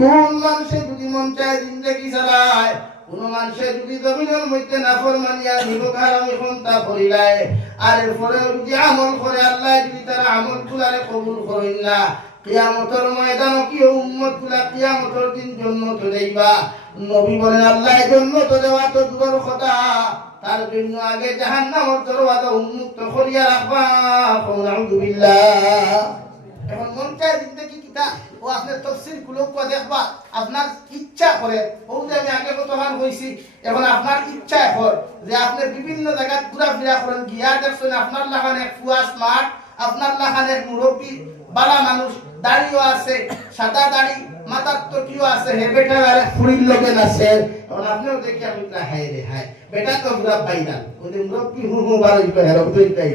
কোন মানুষে যদি মন চায় জিন্দেগি চালায়, কোন মানুষে যদি জমিনের মধ্যে নাফরমানি আর নিবকারামি খন্তা করিলায়, আর এরপরে যদি আমল করে আল্লাহ যদি তার আমল গুলারে কবুল করেন না, কিয়ামতের ময়দানে কি উম্মত গুলা কিয়ামতের দিন জান্নাত যাইবা। নবী বলেন আল্লাহ জান্নাত দেওয়া তো দূরের কথা, তার জন্য আগে জাহান্নামের দরওয়াজা উন্মুক্ত করিয়া রাখবা। নাউযু বিল্লাহ। এখন মন চায় জিন্দেগি কিতা ও আপনার তাফসীর গুলো দেখবা আপনার ইচ্ছা করে, ও যে আমি আগে কতবার কইছি, এখন আপনার ইচ্ছা এখন যে আপনি বিভিন্ন জায়গায় ঘোরাফেরা করেন, গিয়া দেখছেন আপনার লাগানে ফুয়া স্মার্ট, আপনার লাগানে মুরব্বী বালা মানুষ, দাড়িও আছে, সাদা দাড়ি, মাথার টুপিও আছে, হে বেটা আরে ফুরির লগে আছে। এখন আপনিও দেখি আমি হাই রে হাই বেটা তো পুরা পাইনা ওই যে মুরব্বী হু হু বারো হেরো দুইটাই।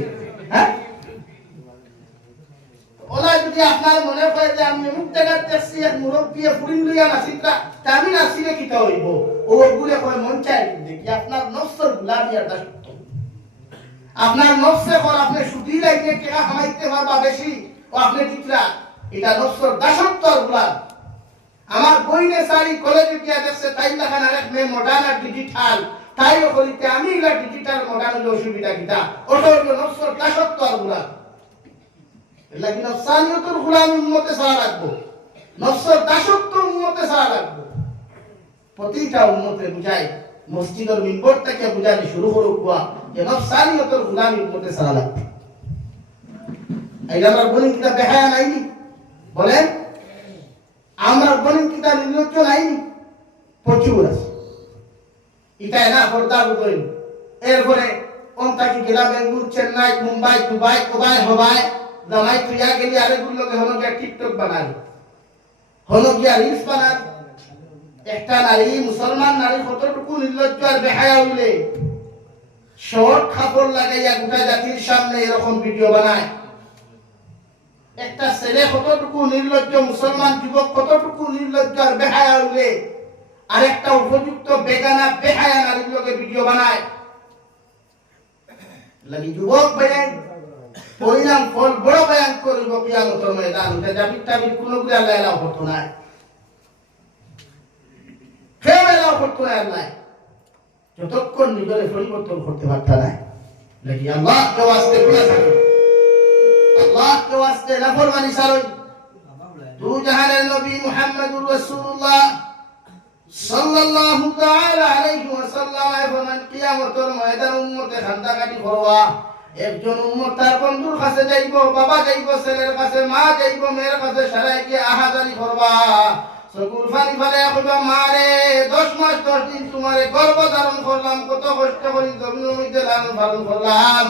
হ্যাঁ, ওলা যদি আপনার মনে হয় যে আমি মুখ দেখা দেখছি এক মুরব্বী ফুরিন লইয়া নাচিতা তা আমি নাচিলে কিতা হইব, ও গুলে কয় মন চাই দেখি আপনার নফসের গুলামি আর দাসত্ব, আপনার নফসে কর আপনি সুদি লাইতে টাকা কামাইতে পারবা বেশি, ও আপনি কিতরা এটা নফসের দাসত্ব আর গুলাম। আমার বইনে সারি কলেজে গিয়া দেখছে তাই লাগান আরেক মেয়ে মডার্ন আর ডিজিটাল, তাইও করিতে আমি এগুলা ডিজিটাল মডার্ন হলে অসুবিধা কিতা, ওটা হলো নফসের দাসত্ব আর গুলাম। এগুলা কি নফসানিয়তের গুলামি উম্মতে ছাড়া রাখবো, নফসের দাসত্ব উম্মতে ছাড়া রাখবো। প্রতিটা উম্মতে বুঝাই মসজিদের মিম্বর থেকে বুঝানি শুরু করুক যে নফসানিয়তের গুলামি উম্মতে ছাড়া রাখবো। এই আমরা বলি কিতাব বেহায়া নাইনি, বলেন আমরা বলি কিতাব নির্লজ্জ নাইনি, প্রচুর আছে। এটাই না পর্দার উপরে এরপরে অন্তাকি গেলা বেঙ্গুর, চেন্নাই, মুম্বাই, দুবাই, কোবাই হবাই জামাই তুইয়া গেলি আরেকগুলোকে হলো গিয়া টিকটক বানাই, হলো গিয়া রিলস বানাই। একটা নারী, মুসলমান নারী কতটুকু নির্লজ্জ আর বেহায়া হইলে শর্ট কাপড় লাগাইয়া গোটা জাতির সামনে এরকম ভিডিও বানায়। একটা ছেলে কতটুকু নির্লজ্জ, মুসলমান যুবক কতটুকু নির্লজ্জ আর বেহায়া হইলে আরেকটা উপযুক্ত বেগানা বেহায়া নারীর লোকে ভিডিও বানায়। লাগি যুবক ভাই পরিণাম ফল বড় বয়ান করিব কিয়ামতের ময়দানে জাবির টাবির কোনো গুলা আল্লাহ এলাও করতো না কেউ এলাও করতো না আল্লাহ যতক্ষণ নিজের পরিবর্তন করতে পারতা না নাকি আল্লাহকে ওয়াস্তে গুনাহ ছাড়ো আল্লাহকে ওয়াস্তে নাফরমানি ছাড়ো দু জাহানের নবী মুহাম্মদুর রাসূলুল্লাহ সাল্লাল্লাহু তাআলা আলাইহি ওয়াসাল্লাম ফরমান কিয়ামতের ময়দানে উম্মতে খান্দাকাটি করবা একজন উম্মত তার বন্ধুর কাছে যাইব বাবা যাইব ছেলের কাছে মা যাইব মেয়ের কাছে সারাই গিয়ে আহাজারি করবা চকুর ফানি ফালে কইবা মারে 10 মাস 10 দিন তোমারে গর্ভ ধারণ করলাম কত কষ্ট করে জমিনের মধ্যে লালন পালন করলাম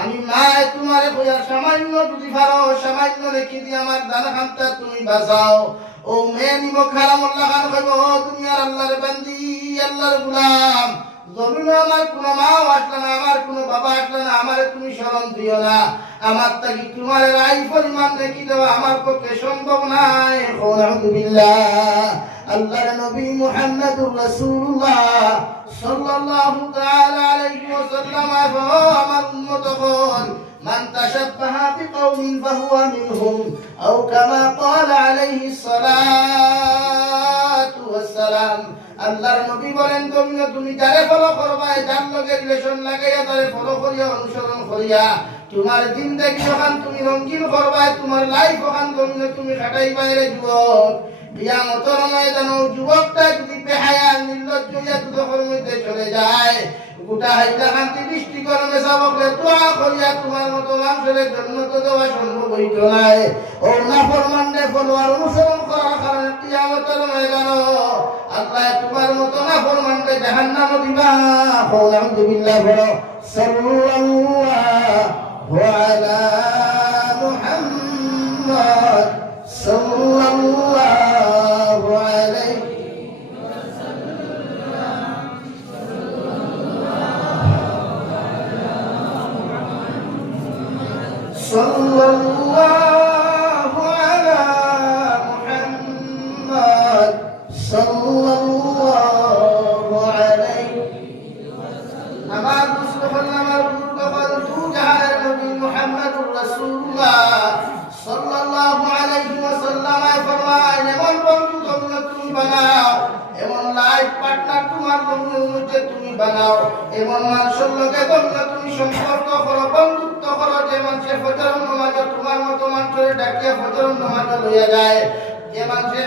আমি মা তোমারে কইয়া সামান্য যদি পারো সামান্য রেখে দিয়ে আমার দানা খান্তা তুমি বাঁচাও ও মেয়ে নিব খারামুল্লাহ খান কইব ও দুনিয়ার আল্লাহর বান্দি আল্লাহর গোলাম জমিনে আমার কোনো মাও আসলো না আমার কোনো বাবা আসলো না আমারে তুমি স্মরণ দিও না আমার তাকি তোমার রাই পরিমাণ রেখে দেওয়া আমার পক্ষে সম্ভব নাই আলহামদুলিল্লাহ আল্লাহর নবী মুহাম্মদুর রাসূলুল্লাহ সাল্লাল্লাহু তাআলা আলাইহি ওয়াসাল্লাম আমার উম্মতগণ মান তাশাব্বাহা বিকাওমিন ফাহুয়া মিনহুম আও কামা ক্বালা আলাইহিস সালাতু ওয়াস সালাম আল্লাহর নবী বলেন তুমি যারে ফলো করবা যার লগে রিলেশন লাগাইয়া তারে ফলো করিয়া অনুসরণ করিয়া তোমার জিন্দেগি যখন তুমি রঙিন করবা তোমার লাইফ যখন তুমি কাটাই বাইরে যুবক কিয়ামতের ময়দানে যুবকটা যদি বেহায়া নির্লজ্জ হইয়া দুদকের মধ্যে চলে যায় গোটা হাইটা শান্তি দৃষ্টি করবে সবকে দোয়া করিয়া তোমার মতো মানুষের জন্য তো দেওয়া সম্ভব হইতো নাই ও নাফরমানকে ফলোয়ার অনুসরণ করার কারণে কিয়ামতের ময়দানে আল্লাহ তোমার মতো নাফরমানকে জাহান্নামে দিবা আলহামদুলিল্লাহ বলো সাল্লাল্লাহু আলা মুহাম্মদ সাল্লাল্লাহু আলাইহি সাল্লাল্লাহু আলা মুহাম্মদ সাল্লাল্লাহু আলাইহি আমার মুসলমান আমার বুজুর্গগণ দু জাহানের নবী মুহাম্মদুর রাসূলুল্লাহ সাল্লাল্লাহু আলাইহি ওয়াসাল্লাম ফরমায় এমন বন্ধু তুমি বানাও এমন লাইফ পার্টনার তোমার বন্ধুর মধ্যে তুমি বানাও এমন মানুষের লগে তুমি সম্পর্ক করো বন্ধুত্ব করো যে মানুষের ফজর নামাজে তোমার মতো মানুষের ডাকিয়া ফজর নামাজে লইয়া যায় যে মানুষের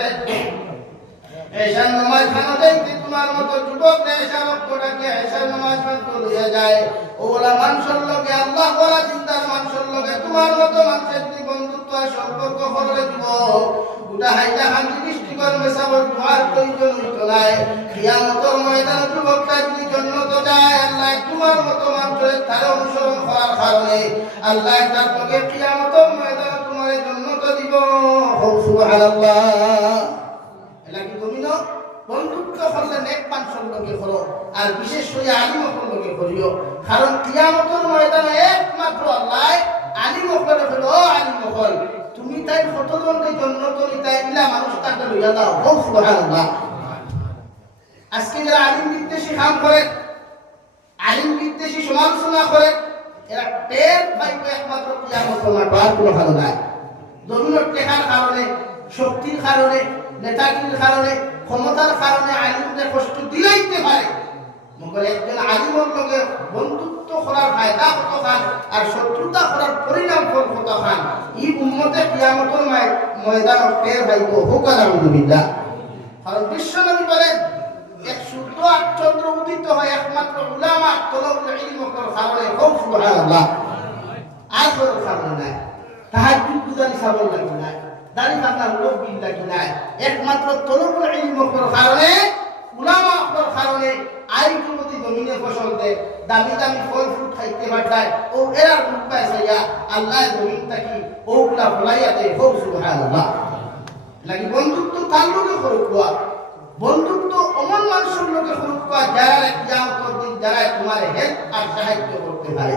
এশার নামাজ খানো যাইতে তোমার মতো যুবক এশার রক্ত ডাকিয়া এশার নামাজ খানো লইয়া যায় ওগুলা মানুষের লগে আল্লাহ বলা চিন্তার মানুষের লগে তোমার মতো মানুষের বন্ধুত্ব সম্পর্ক করলে যুবক গোটা হাইটা শান্তি দৃষ্টি করবে সবার দোয়ার প্রয়োজন হইতো নাই কিয়ামতের ময়দানে যুবকটা যদি জান্নাতে যায় আল্লাহ তোমার মতো মানুষের তার অনুসরণ করার কারণে আল্লাহ তার লগে কিয়ামতের ময়দানে তোমার জান্নাত দিব সুবহানাল্লাহ এলা কি তুমি না বন্ধুত্ব করলে নেক মানুষের লগে করো আর বিশেষ করে আলিমের লগে করিও কারণ কিয়ামতের ময়দানে একমাত্র আল্লাহ আলিম করে হলো আলিম হল তুমি তাই কতজনকে জন্য করি তাই ইলা মানুষ তাকে লইয়া দাও ও সুবহানাল্লাহ আজকে যারা আলিম বিদ্বেষী কাম করে আলিম বিদ্বেষী সমালোচনা করে এরা টের পাইবে একমাত্র কিয়ামতের মাঠে আর কোনো ভালো নাই জমিনের টেকার কারণে শক্তির কারণে নেতাগিরির কারণে ক্ষমতার কারণে আলিমদের কষ্ট দিলেইতে পারে মগর একজন আলিমের লগে বন্ধুত্ব করার ফায়দা কত খান আর শত্রুতা করার পরিণাম ফল কত খান এই উম্মতে কিয়ামতের ময়দান টের পাইব হোক আলহামদুলিল্লাহ কারণ বিশ্বনবী বলেন এক সূর্য আর চন্দ্র উদিত হয় একমাত্র উলামা তলবুল ইলমের কারণে হোক সুবহানাল্লাহ আর কোনো কারণ নাই তাহাজ্জুদ গুজারি সাবল লাগে না দাড়ি কাটার লোক বিল লাগে না একমাত্র তলবুল ইলমের কারণে উলামার কারণে আই যদি জমিনে ফসল দেয় দামি দামি ফল ফ্রুট খাইতে পারতায় ও এরা রূপায় চাইয়া আল্লাহ জমিন থাকি ওগুলা ফলাইয়া দেয় হোক সুবহানাল্লাহ লাগি বন্ধুত্ব তার লোকে করুক বন্ধুত্ব অমন মানুষের লোকে করুক যারা কিয়ামতের দিন যারা তোমার হেল্প আর সাহায্য করতে পারে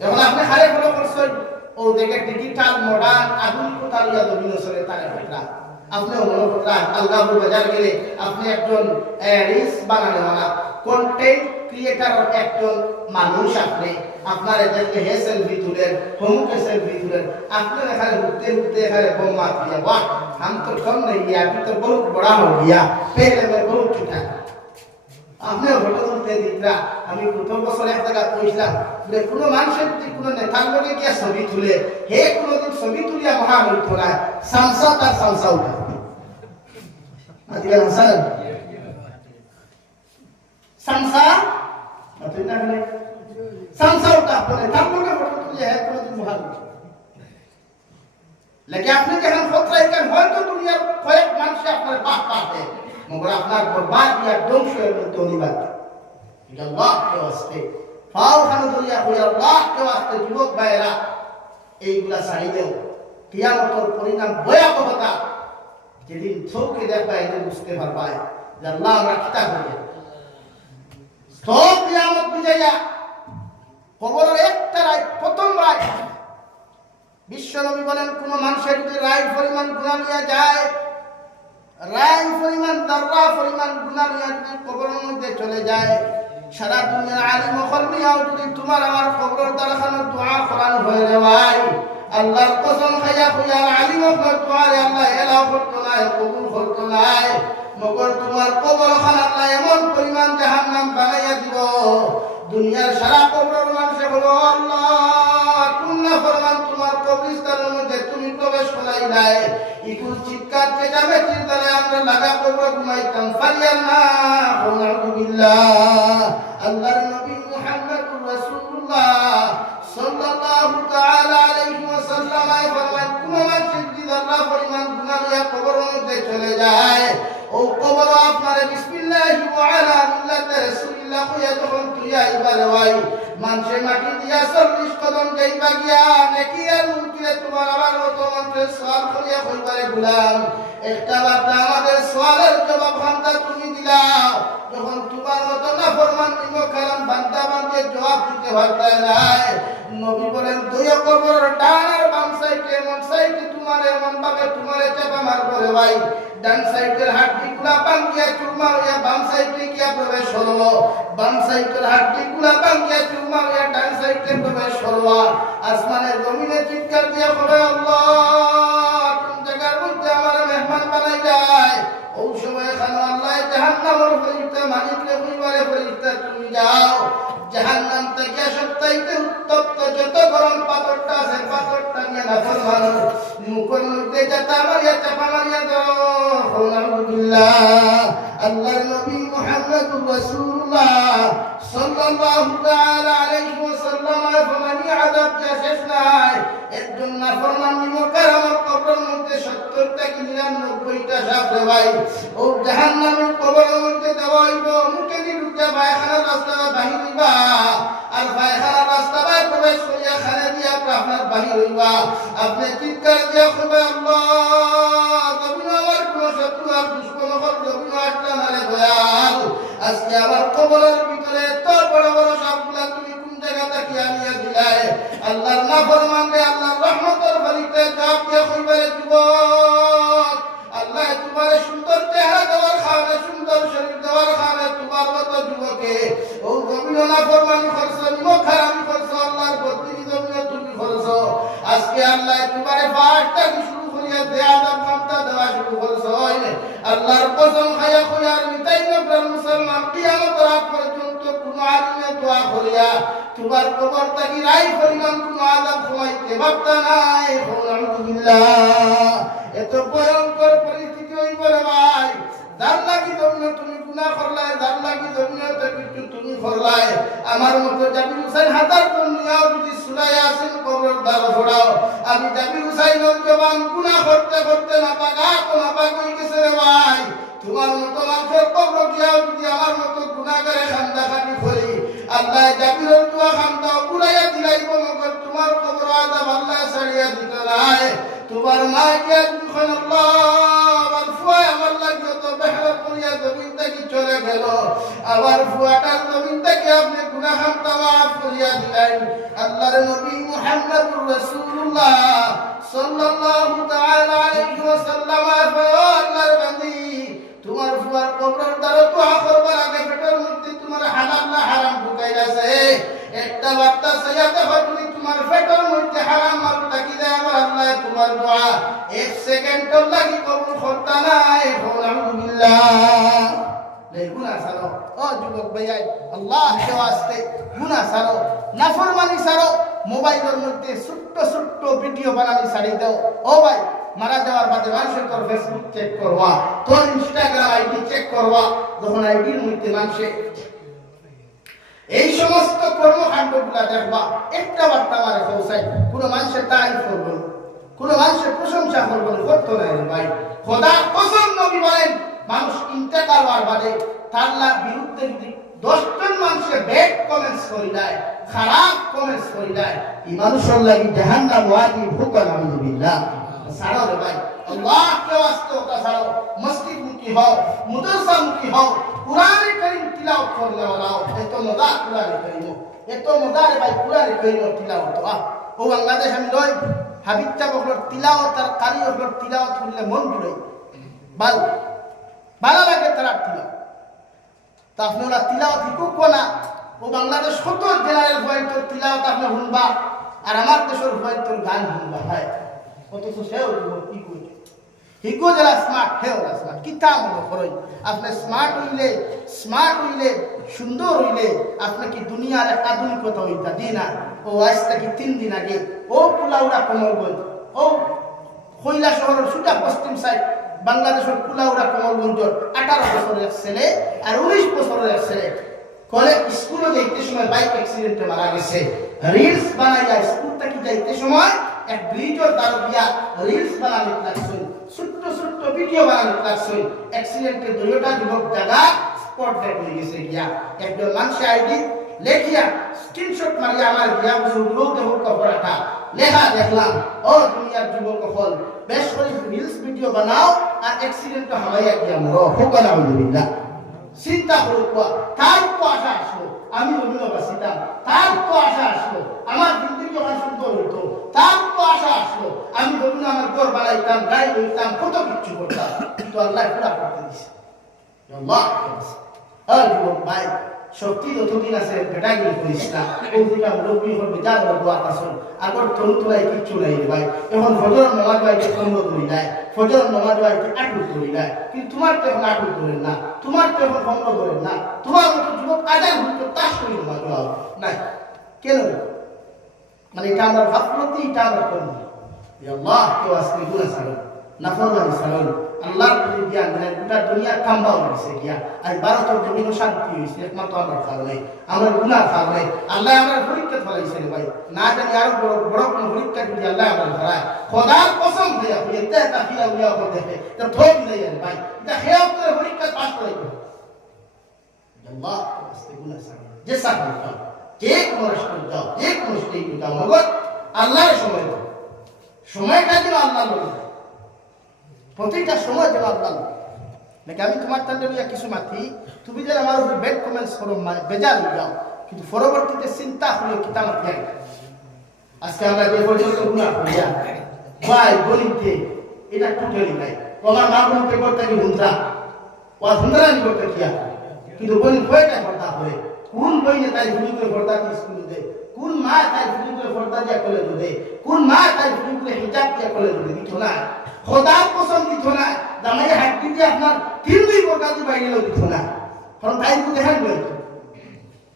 যখন আপনি হারে ফলো করছেন ও দেখে ডিজিটাল মডার্ন আধুনিকতা লিয়া জমিনে চলে তারে ফেলা আপনি মনে করতে আলগাবুল বাজার গেলে আপনি একজন রিলস বানানো কন্টেন্ট ক্রিয়েটার একজন মানুষ আপনি আপনার এদেরকে হে সেলফি তুলেন হোমকে সেলফি তুলেন আপনি এখানে উঠতে উঠতে এখানে বোম মার दिया वाह हम तो कम नहीं है अभी तो बहुत बड़ा हो गया पहले मैं बहुत छोटा আপনি ফটো তুলতে দিতরা আমি প্রথম বছর এক জায়গা কইছিলাম যে কোনো মানুষের যদি কোনো নেতার লগে গিয়া ছবি তুলে হে কোনোদিন ছবি তুলিয়া মহা হইতো না সামসা তার সামসা উঠা আদিলা হাসান সামসা আপনি না হলে সামসা উঠা আপনি তার লগে ফটো তুলে হে কোনোদিন মহা হইতো लेकिन আপনি যখন ফটো রাখেন হয়তো দুনিয়ার কয়েক মানুষ আপনার বাপ পাবে मगर আপনার বরবাদ या ধ্বংস হয়ে মধ্যে অনিবাদ এটা আল্লাহ কে ওয়াস্তে ফাও খানা দুনিয়া হই আল্লাহ কে ওয়াস্তে যুবক ভাইরা এইগুলা চাইলেও কিয়ামতের পরিণাম ভয়াবহতা যেদিন চোখে দেখবা এদিন বুঝতে পারবা যে আল্লাহ আমরা কিতা করি সব কিয়ামত বুঝাইয়া কবরের একটা রাত প্রথম রাত বিশ্বনবী বলেন কোন মানুষের যদি রায় পরিমাণ গুনাহ নিয়ে যায় রায় পরিমাণ দাররা পরিমাণ গুনাহ নিয়ে যদি কবরের মধ্যে চলে যায় সারা দুনিয়ার আলিম ওখলমিয়াও যদি তোমার আমার কবরের দ্বারখানে দোয়া কোরআন হয়ে রে ভাই আল্লাহর কসম খাইয়া কইয়া আলিম ওখল তোমার আল্লাহ এলাও করতো না কবুল করতো না মগর তোমার কবরখানা আল্লাহ এমন পরিমাণ জাহান্নাম বানাইয়া দিব দুনিয়ার সারা কবরের মানুষ হলো আল্লাহ কুন্না ফরমান তোমার কবরস্থানের মধ্যে তুমি প্রবেশ করাই নাই ইকুল চিৎকার চেঁচাবে চিন্তায় আমরা লাগা কবর ঘুমাইতাম ফারিয়ার না আউযুবিল্লাহ আল্লাহর নবী মুহাম্মদুর রাসূলুল্লাহ সাল্লাল্লাহু তাআলা আলাইহি ওয়াসাল্লাম ফরমান কোন মানুষ যদি আল্লাহ পরিমাণ গুনাহ নিয়ে কবরের মধ্যে চলে যায় ও কবর আপনারে বিসমিল্লাহি ওয়া আলা মিল্লাতি রাসূলিল্লাহ কইয়া যখন তুই আইবার ভাই মানুষের মাটি দিয়া 40 কদম যাইবা গিয়া নাকি আর মুকিলে তোমার আবার মত মানুষের সওয়াল করিয়া কইবারে গুলাম একটা বার্তা আমাদের সওয়ালের জবাব খান্তা তুমি দিলাও যখন তোমার মত না ফরমান নিমো কালাম বান্দা বান্দে জবাব দিতে পারতা নাই নবী বলেন দুই কবর ডান আর বাম সাইডে এমন সাইডে তোমার এমন ভাবে তোমারে চাপা মারবে রে ভাই ডান সাইডের হাড়িগুলা ভাঙিয়া চুরমার হইয়া বাম সাইডে গিয়া প্রবেশ হলো বাম সাইডের হাড়িগুলা ভাঙিয়া চুরমার হইয়া ডান সাইডে প্রবেশ হলো আসমানের জমিনে চিৎকার দিয়া বলে আল্লাহ কোন জায়গার মধ্যে আমার মেহমান বানাই যায় ওই সময় খানো আল্লাহ জাহান্নামের ফেরেশতা মালিককে কইবারে ফেরেশতা তুমি যাও জাহান্নাম থেকে সবচাইতে উত্তপ্ত যত গরম পাথরটা আছে পাথরটা নিয়ে নাফরমান মুখের মধ্যে যাতা মারিয়া চাপা মারিয়া দাও আলহামদুলিল্লাহ আল্লাহর নবী মুহাম্মদুর রাসূলুল্লাহ সাল্লাল্লাহু তাআলা আলাইহি ওয়াসাল্লাম ফমানি আযাব শেষ নাই একজন নাফরমান নিমকার আমার কবরের মধ্যে 70 থেকে 99টা সাপ রে ভাই ও জাহান্নামের কবরের মধ্যে দেওয়া হইব মুখে দিয়ে ঢুকে পায়খানার রাস্তা বাহির হইবা আর পায়খানার রাস্তা বাই প্রবেশ করিয়া খানা দিয়া আপনার বাহির হইবা আপনি চিৎকার দিয়া কইবা আল্লাহ তুমি আমার কোন শত্রু আর দুশমন হল তুমি একটা মারে দয়াল আজকে আমার কবরের ভিতরে এত বড় বড় সাপগুলা তুমি কোন জায়গা থেকে আনিয়া দিলাই আল্লাহর নাফরমান রে আল্লাহর রহমতের বাড়িতে জবাব দিয়া কইবারে যুবক আল্লাহ তোমার সুন্দর চেহারা দেওয়ার খাওয়ারে সুন্দর শরীর দেওয়ার খাওয়ারে তোমার মতো যুবকে ও জমিন নাফরমানি করছো নিমক হারামি করছো আল্লাহর বদলি জমিনে তুমি করছো আজকে আল্লাহ তোমার ফাটটা শুরু করিয়া দেয়া আদম মামতা দেওয়া শুরু করছো আল্লাহর কসম খায়া কইয়ার মিটাই নবর মুসলমান কিয়ামত রাত পর্যন্ত কোন আলিমে দোয়া করিয়া তোমার কবর থেকে রাই পরিমাণ কোন আযাব কমাইতে পারতা নাই আলহামদুলিল্লাহ এত ভয়ঙ্কর পরিস্থিতি হইব রে ভাই যার লাগি তুমি গুনাহ করলাই যার লাগি তো কিছু তুমি করলাই আমার মতো জাবির হুসাইন হাজার দুনিয়াও যদি সূরা ইয়াসিন কবরের দ্বার ফোড়াও আমি জাবির হুসাইনের জবান গুনাহ করতে করতে না পাগা হয়ে গেছে রে ভাই তোমার মতো মানুষের কবর গিয়াও যদি আমার মতো গুনাহগারে খান্দাখানি করি আল্লাহ জাবিরের দোয়া খান্দা পুরাইয়া দিলাইব মগর তোমার কবর আযাব আল্লাহ ছাড়িয়া দিত নাই তোমার মা গিয়া যখন আল্লাহ আমার ফুয়া আমার লাগি তো বেহরা করিয়া জমিন থেকে চলে গেল আবার ফুয়াটার জমিন থেকে আপনি গুনাহ খামতা মাফ করিয়া দিলেন আল্লাহর নবী মুহাম্মদুর রাসূলুল্লাহ সাল্লাল্লাহু তাআলা আলাইহি ওয়াসাল্লাম আল্লাহর বান্দি তোমার ফুয়ার কবরের দ্বারা দোয়া করবার আগে পেটের মধ্যে তোমার তোমার হালাল না হারাম ঢুকাইলাছে একটা বার্তা সাইয়াতে হয়তো তোমার পেটের মধ্যে হারাম মাল থাকি দেয় আমার আল্লাহ তোমার দোয়া এক সেকেন্ড লাগি কবুল করতা নাই আলহামদুলিল্লাহ গুনা সারো ও যুবক ভাইয়া আল্লাহ কে ওয়াস্তে গুনা সারো নাফরমানি সারো মোবাইলের মধ্যে ছোট্ট ছোট্ট ভিডিও বানানি ছাড়ি দাও ও ভাই মারা যাওয়ার বাদে মানুষের তোর ফেসবুক চেক করবা তোর ইনস্টাগ্রাম আইডি চেক করবা যখন আইডির মধ্যে মানুষে এই সমস্ত কর্মকাণ্ডগুলা দেখবা একটা বার্তা মারে পৌঁছাই কোনো মানুষের তারিফ করবো কোনো মানুষের প্রশংসা করবো করতো না ভাই খোদা কসম নবী বলেন মানুষ ইন্তেকাল হওয়ার বাদে তার বিরুদ্ধে যদি 10 জন মানুষের ব্যাড কমেন্টস করে দেয় খারাপ কমেন্টস করে দেয় এই মানুষের লাগি জাহান্নাম ওয়াজিব হুকুম আলহামদুলিল্লাহ সারা রে ভাই আল্লাহ কে ওয়াস্তে ওটা সারা মসজিদ মুখী হও মাদ্রাসা মুখী হও কুরআনে কারীম তিলাওয়াত করলে ওলাও এত মজা কুরআনে কারীম এত মজা রে ভাই কুরআনে কারীম তিলাওয়াত ও বাংলাদেশ আমি লই হাবিব চাবকর তিলাওয়াত আর কারি ওর তিলাওয়াত করলে মন জুড়ে ভালো লাগে তারা তিলাওয়াত তা আপনারা তিলাওয়াত হিকুক না ও বাংলাদেশ কত জেনারেল পয়েন্টের তিলাওয়াত আপনি শুনবা আর আমার দেশের পয়েন্টের গান শুনবা হয় অথচ সেও কি করে হিকো যারা স্মার্ট হেও না স্মার্ট কিতা মনে করেন আপনি স্মার্ট হইলে সুন্দর হইলে আপনি কি দুনিয়ার এক আধুনিকতা হইতা দি না ও আজ থেকে 3 দিন আগে ও কুলাউড়া কমলগঞ্জ ও কইলা শহরের সুটা পশ্চিম সাইড বাংলাদেশের কুলাউড়া কমলগঞ্জের 18 বছরের এক ছেলে আর 19 বছরের এক ছেলে কলেজ স্কুলে যাইতে সময় বাইক অ্যাক্সিডেন্টে মারা গেছে রিলস বানাইয়া স্কুল থেকে যাইতে সময় এক ব্রিজের দ্বারা দিয়া রিলস বানানো লাগছে ছোট্ট ছোট্ট ভিডিও বানানো লাগছে অ্যাক্সিডেন্টে দুইটা যুবক জায়গা স্পট ডেড হয়ে গেছে গিয়া একজন মানুষ আইডি লেখিয়া স্ক্রিনশট মারিয়া আমার গিয়া বুঝলো দেহ কপড়াটা লেখা দেখলাম ও দুনিয়ার যুবক হল বেশ করে রিলস ভিডিও বানাও আর অ্যাক্সিডেন্ট হামাইয়া গিয়া মরো হুকুম আলহামদুলিল্লাহ চিন্তা করব তার তো আশা আসলো আমি অভিনবাসিতাম তার তো আশা আসলো আমার জিন্দগি অনেক সুন্দর হইতো তার তো আশা আসলো আমি বলুন আমার ঘর বানাইতাম গাড়ি লইতাম কত কিছু করতাম কিন্তু আল্লাহ পুরা করতে দিছে আল্লাহ আর যুবক ভাই শক্তি যতদিন আছে বেটাগিরি করিস না ওদিকে মুরব্বী হবে যার দোয়া আসল আগর তরু তোলাই কিচ্ছু নাই ভাই এখন ফজর নামাজ ভাইকে কমলো করি দেয় ফজর নামাজ ভাইকে আটুল করি দেয় কিন্তু তোমার তো এখন আটুল করেন না তোমার তো এখন কমলো করেন না তোমার মতো যুবক আজান হইতো তাস করি নামাজ নাই কেন মানে এটা আমরা ভাবলতি এটা আমরা করবো আল্লাহ কেউ আজকে গুণা সারল নাফরমানি সারল আল্লাহ যদি জ্ঞান দেন গোটা দুনিয়া কাম্বা হয়েছে গিয়া আজ ভারতের জমিনও শান্তি হয়েছে একমাত্র আমার কারণে আমার গুণার কারণে আল্লাহ আমার পরীক্ষা ফলাইছে রে ভাই না জানি আরো বড় বড় কোনো পরীক্ষা যদি আল্লাহ আমার ধরায় খোদার কসম হইয়া হইয়া তা ফিরা হইয়া দেখে তা থই দিলে যাবে ভাই এটা হেও করে পরীক্ষা পাস করাইবে আল্লাহ আজকে গুণা সারল যে সারল যে কোনো রাষ্ট্র যাও যে কোনো স্টেট যাও মগর আল্লাহর সময়টা দিল আল্লাহ লোক প্রতিটা সময় দেওয়া আল্লাহ নাকি আমি তোমার তাহলে কিছু মাতি তুমি যেন আমার উপরে ব্যাড কমেন্টস করো বেজার হয়ে যাও কিন্তু পরবর্তীতে চিন্তা হলো কি তা মাতি আজকে আমরা যে পর্যন্ত গুণা করিয়া ভাই গরিবকে এটা টুটেলি নাই আমার মা বোনকে করতে কি হুন্দ্রা ও হুন্দ্রা নি করতে কিয়া কিন্তু গরিব হয়েটা পর্দা করে কোন বইনে তাই ভুলি করে পর্দা দিয়ে স্কুল দে কোন মা তাই ভুলি করে পর্দা দিয়া কলেজ দে কোন মা তাই ভুলি করে হিজাব দিয়া কলেজ দে দিত না খোদার কসম দিত না জামাই হাড্ডি দিয়ে আপনার 3 বছর দিয়ে বাইরে দিত না কারণ তাই তো দেখান বই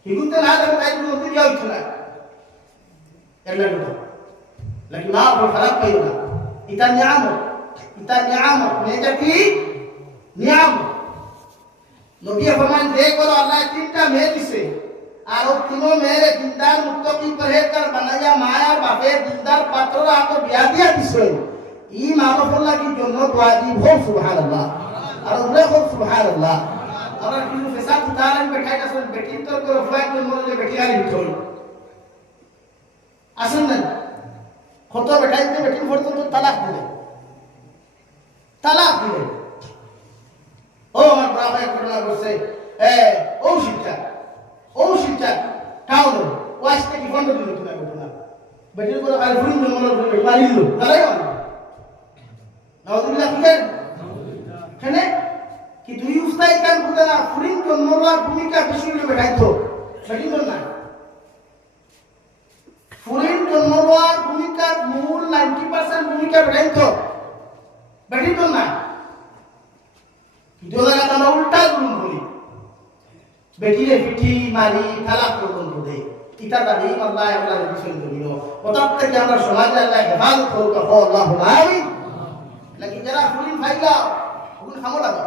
হিগুতে না দেখো তাই তো নদী দিয়া হইতো না এলা কথা লাগি মা বড় খারাপ পাইও না এটা নিয়ামত মেয়েটা কি নিয়ামত নবী ফরমান দে করো আল্লাহ 3টা মেয়ে দিছে আর ও তিনো মেয়ের দিনদার মুত্তাকি পরহেজগার বানাইয়া মায়া বাপে দিনদার পাত্ররা তো বিয়া দিয়া দিছে ই মানবুল্লাহ কি জন্য ওয়াজিব হোক সুবহানাল্লাহ আর ওরে হোক সুবহানাল্লাহ আর কিছু ফেসাদ উদাহরণ বেঠাইতা শুন বেটি তোর করে ফ্লাইট করে মরে বেটি আলি ধর আসেন না কত বেঠাইতে বেটি পর্যন্ত তালাক দিলে ও আমার বাবা ঘটনা করছে ও শিক্ষা টাউন ওয়াইস থেকে বন্ধ দিল তুমি ঘটনা বেটির করে আর ভুল মনে করে মারিল তারাই নাউজুবিল্লাহ কেন কি তুই বুঝাই কান বুঝে না ফুরিন জন্মবার ভূমিকা বেশি হলে বেড়াইতো বেড়িত না ফুরিন জন্মবার ভূমিকার মূল 90% ভূমিকা বেড়াইতো বেড়িত না কিন্তু আমরা উল্টা গুণ বলি বেটিরে পিঠি মারি তালাক পর্যন্ত দেয় ইটা দাবি আল্লাহ আপনার বিষয় করিল ওটার থেকে আমরা সমাজে আল্লাহ হেফাজত করুক আল্লাহ আমিন লাগি যারা ফুরিন ফাইলা কোন খামো লাগা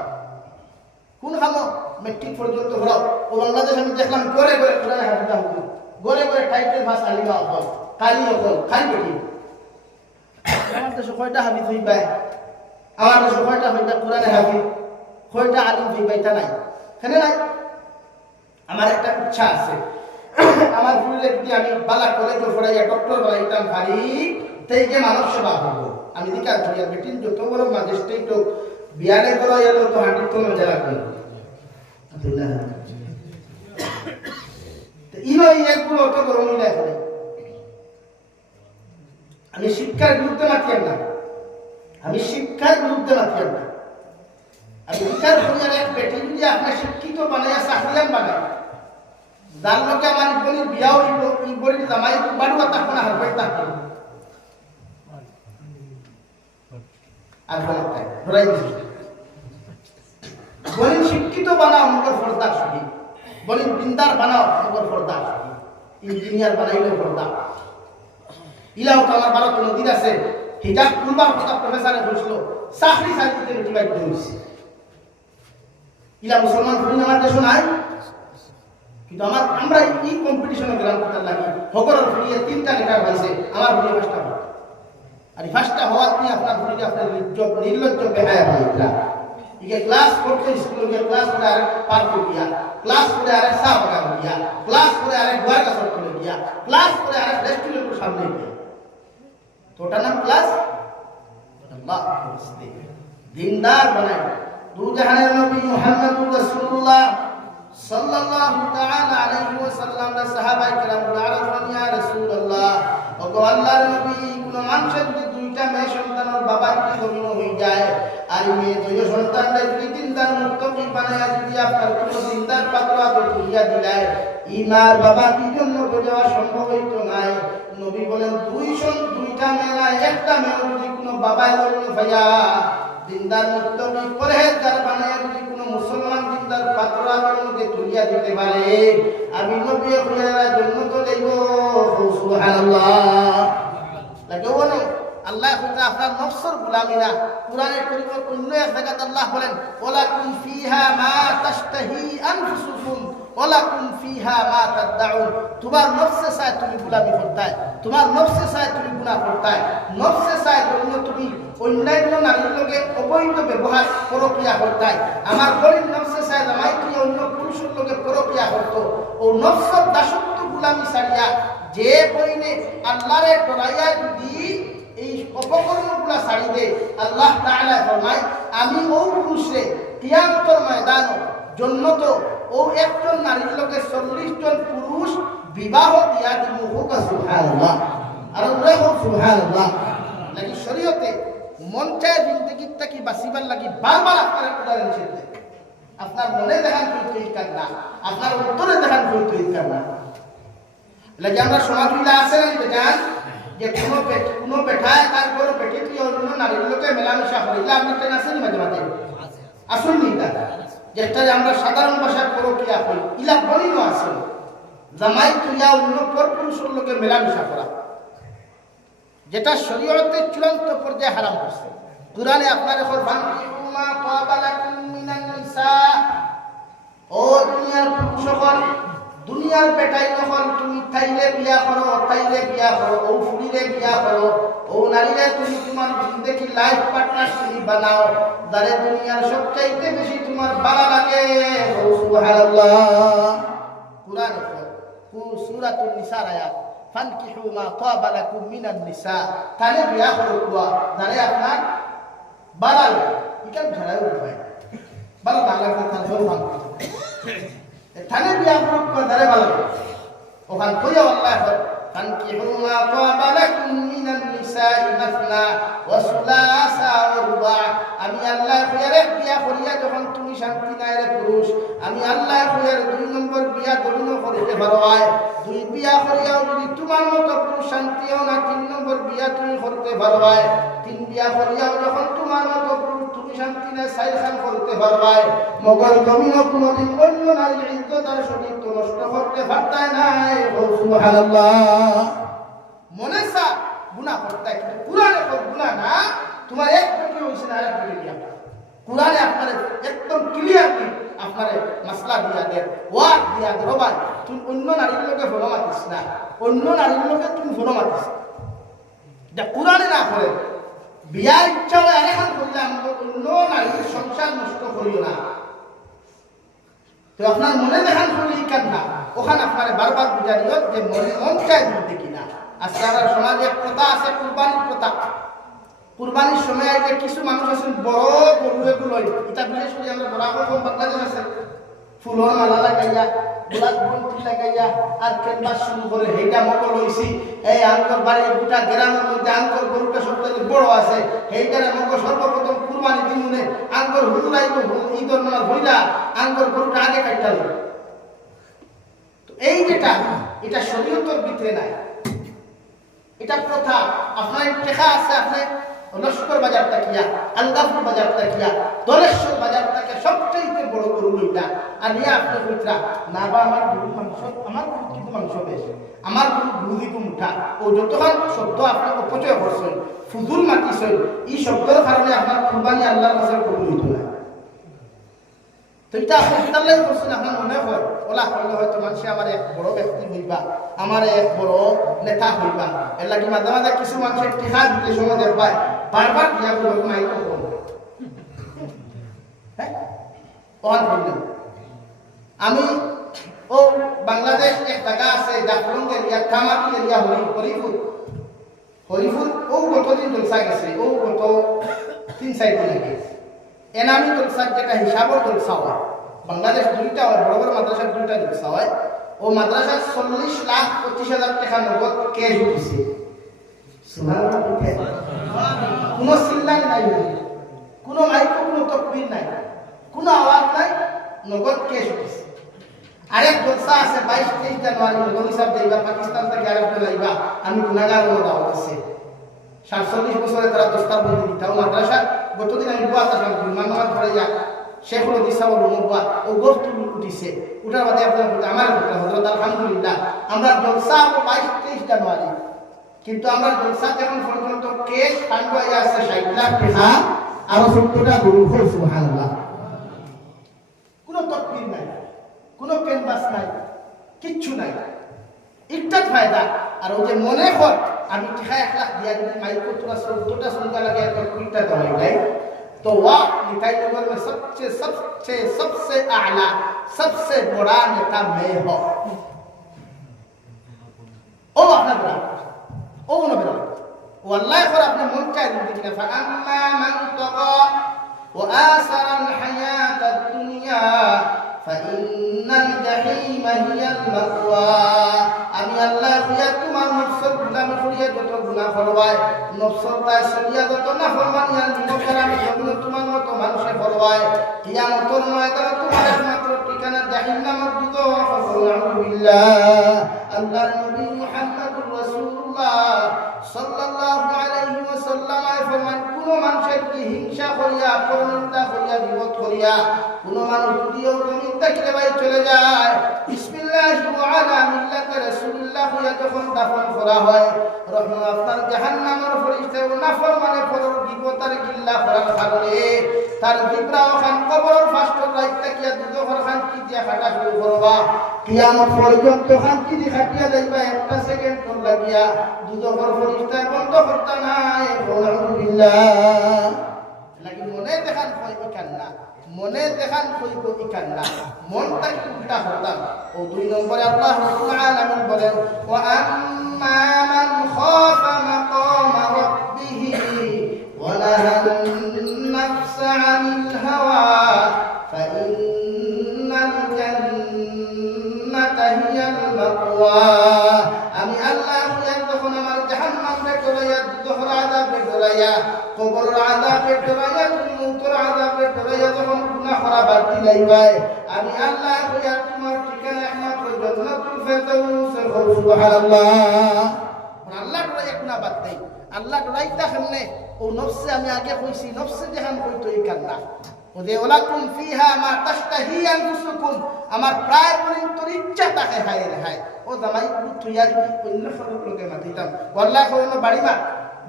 কোন খামো মেট্রিক পর্যন্ত হলো ও বাংলাদেশ আমি দেখলাম করে করে কোরআন হাফিজা হতো করে করে টাইটেল ভাস আলিমা হতো কালি হতো খালি বেটি আমার দেশে কয়টা হাফিজ হইবা আমার দেশে কয়টা হইতা কোরআন হাফিজ কয়টা আলিম হইবা এটা নাই কেন নাই আমার একটা ইচ্ছা আছে আমার ফুলে যদি আমি বালা কলেজে পড়াইয়া ডক্টর বানাইতাম পারি তাইকে মানব সেবা করবো আমি দিকা করি আর বেটিন যত বড় ম্যাজিস্ট্রেট হোক বিয়ারে করা এলো তো হাঁটির তো মজা লাগবে ইনো একগুলো অত গরম হইলে এখন আমি শিক্ষার বিরুদ্ধে মাতিয়াম না আমি শিক্ষার বিরুদ্ধে মাতিয়াম না আমি শিক্ষার পরিবারের এক বেটি যদি আপনার শিক্ষিত বানাইয়া চাকরিয়ান বানায় যার লোকে আমার ইবনির বিয়াও ইবনির জামাই বাড়ুয়া তাকনা হারবে তাকনা আর বলতে ধরাই দিছি বলেন শিক্ষিত বানাও মুখর ফর্দা সুখী বলেন বিন্দার বানাও মুখর ফর্দা সুখী ইঞ্জিনিয়ার বানাইলে ফর্দা ইলাও তো আমার ভারত নদীর আছে হিজাব খুলবার কথা প্রফেসরে বলছিল চাকরি চাকরিতে বেটি বাইতে হয়েছে ইলা মুসলমান ফুরিন আমার দেশ নাই কিন্তু আমরা এই কম্পিটিশনে গেলাম করতে লাগি হকরের ফুরিয়ে 3টা লেটার হয়েছে আমার ফুরিয়ে 5টা আর এই 5টা হওয়ার নিয়ে আপনার ফুরিয়ে আপনার নির্লজ্জ বেহায়া হয়েছিল ইকে ক্লাস করতে স্কুলে গিয়ে ক্লাস করে আরেক পার করে দিয়া ক্লাস করে আরেক চা বাগান দিয়া ক্লাস করে আরেক গোয়ার গাছ করে দিয়া ক্লাস করে আরেক রেস্টুরেন্টের সামনে দিয়া তো ওটার নাম ক্লাস আল্লাহ দিনদার বানায় দু জাহানের নবী মুহাম্মদুর রাসূলুল্লাহ সাল্লাল্লাহু তাআলা আলাইহি ওয়াসাল্লাম এর সাহাবায়ে কেরাম বলেন ইয়া রাসূলুল্লাহ ওগো আল্লাহর নবী কোন মানুষের যদি দুইটা মেয়ে সন্তানের বাবা যদি জমিন হয়ে যায় আর মেয়ে দুই সন্তানটা যদি দিনদার মুত্তাকি বানায়া যদি আপনার কোনো দিনদার পাত্র আতো তুলিয়া দিলায় ইমার বাবা কি জন্য যাওয়া সম্ভব হইতো নাই নবী বলেন দুইটা মেয়ে না একটা মেয়ে যদি কোনো বাবা এলো ভাইয়া দিনদার মুত্তাকি পরহেজগার বানায়া যদি কোনো মুসলমান দিনদার পাত্র আতকে তুলিয়া দিতে পারে আমি নবী খুলেরা জন্য তো দেব সুবহানাল্লাহ লাগেও না আল্লাহ খুদা আপনার নফসের গোলামিরা কোরআনে কারীমের অন্য এক জায়গায় আল্লাহ বলেন ওয়ালাকুম ফিহা মা তাশতাহি আনফুসুকুম ওয়ালাকুম ফিহা মা তাদউন তোমার নফসে চায় তুমি গোলামি করতে তোমার নফসে চায় তুমি গুনাহ করতে নফসে চায় তুমি অন্যান্য নারীর লগে অবৈধ ব্যবহার পরক্রিয়া করতে আমার গরিব নফসে চায় জামাই তুই অন্য পুরুষের লগে পরক্রিয়া করতো ও নফসের দাসত্ব গোলামি ছাড়িয়া যে কইনে আল্লাহরে ডরাইয়া যদি এই অপকর্মগুলা ছাড়ি দে আল্লাহ তাআলা ফরমায় আমি ও পুরুষে কিয়ামতের ময়দানে জন্নত ও একজন নারীর লগে 40 জন পুরুষ বিবাহ দিয়া দিব সুবহানাল্লাহ আর সুবহানাল্লাহ লাগি শরীয়তে মন চায় জিন্দেগিটা কি বাঁচিবার লাগি বারবার আপনার উদাহরণ ছিল আপনার মনে দেখান কই কার না আপনার উত্তরে দেখান কই কার না লাগি আমরা সমাজবিলা আছে না বেজান যে কোনো বেটায় তার বড় বেটি তুই অন্য নারীর লোকে মেলামেশা করিলে আপনি ট্রেন আসেনি মাঝে মাঝে আসুন নি তা যেটা আমরা সাধারণ ভাষায় পরকিয়া করি ইলা বলিনো আসুন জামাই তুইয়া অন্য পর পুরুষের লোকে মেলামেশা করা যেটা শরীয়তে চূড়ান্ত পর্যায়ে হারাম করছে কুরআনে আপনার এখন বানকিহুমা তাবালাকুম মিনান নিসা ও দুনিয়ার পুরুষ সকল দুনিয়ার বেটাই যখন তুমি তাইলে বিয়া করো ও ফুরিলে বিয়া করো ও নারীরে তুমি তোমার জিন্দেগি লাইফ পার্টনার তুমি বানাও যারে দুনিয়ার সবচাইতে বেশি তোমার ভালো লাগে ও সুবহানাল্লাহ কুরআন সূরাতুন নিসার আয়াত ফানকিহু মা তাবা লাকুম মিনান নিসা তারে বিয়া করো যারে আপনার ভালো লাগে এটা ঝাড়াই উঠবে ভালো লাগলে তার জন্য থানে বিয়া করো যারে ভালো লাগে ওখান কইয়া আল্লাহ ফানকিহু মা তাবা লাকুম মিনান নিসাই মাসনা ওয়া সুলাসা ওয়া রুবা আমি আল্লাহ কইয়ারে বিয়া করি করিয়া যখন তুমি শান্তি নাই রে পুরুষ, আমি আল্লাহ কইয়ার 2 নম্বর বিয়া দলিনও করিতে পারবাই। 2 বিয়া করিয়াও যদি তোমার মতো পুরুষ শান্তিও না, 3 নম্বর বিয়া তুমি করতে পারবাই। 3 বিয়া করিয়াও যখন তোমার মতো পুরুষ তুমি শান্তি নাই 4 খান করতে পারবাই। মগর জমিনও কোনোদিন অন্য নারীর ইজ্জত আর সতীত্ব নষ্ট করতে পারতাই নাই। সুবহানাল্লাহ। মনে সা গুনাহ করতে, কিন্তু কুরআনে কোন গুনাহ না। তোমার এক কোটি হইছে না, আরেক কোটি দিয়া কুরআনে আপনার একদম ক্লিয়ারলি আপনার মাসলা দিয়া দেয়, ওয়াক দিয়া দেয়। ভাই তুমি অন্য নারীর লোকে ফলো মাতিস না, অন্য নারীর লোকে তুমি ফলো মাতিস, যা কুরআনে না করে বিয়া ইচ্ছা হয় আরেকখান করলে আমরা অন্য নারীর সংসার নষ্ট করিও না। তো আপনার মনে দেখান করলে কেন না, ওখানে আপনার বারবার বুঝা দিও যে মন চাই দিতে কিনা। আজকে আমার সমাজে এক প্রথা আছে, কুরবানির প্রথা। কুরবানির সময় যে কিছু মানুষ আছেন বড় গরু এগুলো, এটা বিশেষ করে আমরা বড় রকম বাংলাদেশ আছে, ফুলের মালা লাগাইয়া গোলাপ বন্তি লাগাইয়া আর কেনবাস শুরু করে সেইটা মকল হয়েছি। এই আঙ্কর বাড়ির গোটা গ্রামের মধ্যে আঙ্কর গরুটা সবথেকে বড় আছে, সেইটার আমাকে সর্বপ্রথম কুরবানি দিনে আঙ্কর হুলাইব ঈদর নামাজ হইলা আঙ্কর গরুটা আগে কাটাল। তো এই যেটা এটা শরীয়তের ভিতরে নাই, এটা প্রথা। আপনার টেকা আছে, আপনি লস্কর বাজারটা কিয়া, আলগাপুর বাজারটা কিয়া, দলেশ্বর বাজারটাকে সবচেয়ে বড় গরু লইলা আর নিয়ে আপনি কইতরা না বা আমার গরু মাংস, আমার গরু কিন্তু মাংস বেশ, আমার গরু গুরুদিকে মুঠা। ও যতক্ষণ শব্দ আপনার অপচয় করছেন, ফুজুল মাতিছেন, এই শব্দের কারণে আপনার কুরবানি আল্লাহর কাছে কবুল হইতো না। তো এটা আপনি তাহলে করছেন, আপনার মনে হয় ওলা করলে হয়তো মানুষে আমার এক বড় ব্যক্তি হইবা, আমার এক বড় নেতা হইবা। এর লাগে মাঝে মাঝে কিছু মানুষের টিকা দিতে সমাজের পায় বারবার দিয়া বলব মাই করব। হ্যাঁ ওহান বললেন আমি ও বাংলাদেশ এক জায়গা আছে জাফলং এরিয়া, কামাকি এরিয়া, হরিপুর ও কতদিন জলসা গেছে, ও কত 3-4 দিন আগে এনামি জলসা, যেটা হিসাবর জলসা হয় বাংলাদেশ 2টা হয়, বড় বড় মাদ্রাসা 2টা জলসা হয়। ও মাদ্রাসা 40,25,000 টাকা নগদ ক্যাশ উঠেছে। কোনো চিল্লান নাই, কোনো মাইকো, কোনো তকবীর নাই, কোনো আওয়াজ নাই, নগদ ক্যাশ উঠেছে। আরেক জলসা আছে 22-23 জানুয়ারি নগদ হিসাব দেবা, পাকিস্তান থেকে আরেক জন আইবা, আমি গুনাহগার হলো দাওয়াত আছে। 47 বছরে তারা দস্তার বন্দি দিতাও মাদ্রাসা। গতদিন আমি বুয়া আসলাম বিমানবাজার ধরে যা শেখুল দিশা বলবো মুবা ও গোফট উঠিছে, উঠার বাদে আপনার আমার হযরত আলহামদুলিল্লাহ আমরা জলসা 22-23 জানুয়ারি, কিন্তু আমরা জলসা যখন পর্যন্ত কেস ফান্ড হয়ে আছে 60 লাখ টাকা আর 14টা গরু। সুবহানাল্লাহ। কোনো তাকবীর নাই, কোনো ক্যানভাস নাই, কিচ্ছু নাই, একটা ফায়দা। আর ও যে মনে হয় আমি টাকা 1 লাখ দিয়া যদি মাইকো তোরা 14টা সংখ্যা লাগে একটা কুইটা দেওয়া যায়, तो वह निकाय नगर में सबसे आला सबसे बड़ा नेता मैं हूं। ओ अपना बड़ा ओ ना बड़ा والله खर अपने मन का जिंदगी ना فأما من طغى وآثر الحياة الدنيا فإن الجحيم هي المأوى। আমি আল্লাহ খুয়া তোমার নফসের গুলামি করিয়া যত গুনাহ করবাই, নফসের তাই সরিয়া যত নাফরমানি আর বিনকার আমি যখন তোমার মতো মানুষে করবাই, কিয়ামতের ময়দানে তোমার একমাত্র ঠিকানা জাহান্নামের দুজখ। আলহামদুলিল্লাহ। আল্লাহর নবী মুহাম্মদুর রাসূলুল্লাহ সাল্লাল্লাহু আলাইহি ওয়াসাল্লাম ফরমান, কোন মানুষের কি হিংসা করিয়া, পরনিন্দা করিয়া, বিপদ করিয়া কোন মানুষ যদিও জমিন থেকে ভাই চলে যায়, বিসমিল্লাহি ওয়া আলা মিল্লাতি রাসূলুল্লাহ হইয়া যখন দাফন করা হয়, রহমান আপনার জাহান্নামের ফেরেশতা ও নাফরমানে ফরর বিপতার গিল্লা করার কারণে তার জিবরা ওখান কবরের ফাস্টর রাইতে কিয়া দুজখের খান কি দিয়া কাটা শুরু করবা, কিয়ামত পর্যন্ত খান কি দি খাটিয়া যাইবা, একটা সেকেন্ড পর লাগিয়া দুজখের ফেরেশতা বন্ধ করতে নাই। আলহামদুলিল্লাহ। লাগি মনে দেখান কই ইকান্না, মনে দেখান কইব ইকান্না, মনটাকে উল্টা হতাম। ও 2 নম্বরে আল্লাহ রাব্বুল আলামিন বলেন, ওয়া আম্মা মান খাফা মাকামা রাব্বিহি ওয়া নাহান নাফসা আনিল হাওয়া ফাইন্নাল জান্নাতা হিয়াল মাওয়া। আমি আল্লাহ যখন আমার জাহান্নামকে ডরাইয়া, দুজখের আযাবকে ডরাইয়া কবরের আযাবে ডরাইয়া তুমি মউতের আযাবে ডরাইয়া যখন গুনাহ করা বাদ দিলাইবাই আমি আল্লাহ কইয়া তোমার ঠিকানা একমাত্র জান্নাতুল ফিরদাউস সুবহানাল্লাহ আল্লাহ ডরাইয়া গুনাহ বাদ দেই আল্লাহ ডরাইতা কেমনে ও নফসে আমি আগে কইছি নফসে যেখান কইতো এই কান্না ওদে ওলাকুম ফিহা মা তাশতাহি আনফুসুকুম আমার প্রায় পর্যন্ত ইচ্ছা থাকে হায় রে হায় ও জামাই তুইয়া যদি অন্য সরল লোকে মাতিতাম ওয়াল্লাহ কইনো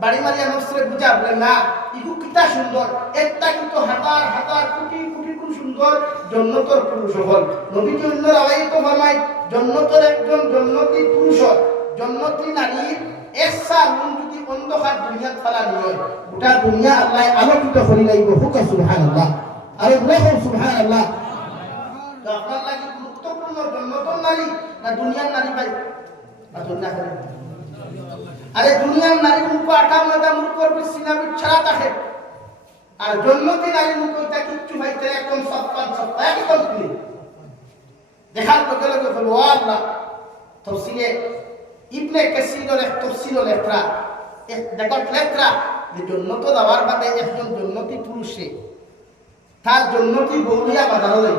বাড়ি মারিয়া নফসরে বুঝা বলে না ইগু কিতা সুন্দর একটা কিন্তু হাজার হাজার কোটি কোটি কোন সুন্দর জান্নাতের পুরুষ হল নবীজি অন্য রাওয়ায়ে তো ফরমায় জান্নাতের একজন জান্নাতি পুরুষ জান্নাতি নারীর এসা মন যদি অন্ধকার দুনিয়া ফেলানি হয় গোটা দুনিয়া আল্লাহ আলোকিত করে লাইব হুক সুবহানাল্লাহ আরে বলে সুবহানাল্লাহ তো আপনার লাগি গুরুত্বপূর্ণ জান্নাতের নারী না দুনিয়ার নারী ভাই না দুনিয়া আরে দুনিয়ার নারী মুখ আটা ময়দা মুখ করবে সিনাবি ছাড়া থাকে আর জান্নাতি নারী মুখ কইতা কিচ্ছু ভাইতে একদম সপ্পান সপ্পা একদম ক্লিন দেখার লগে লগে বলবো আল্লাহ তাফসীরে ইবনে কাসীরের এক তাফসীর লেখা দেখো লেখা যে জান্নাত যাওয়ার বাদে একজন জান্নাতি পুরুষে তার জান্নাতি বউলিয়া বাজার লই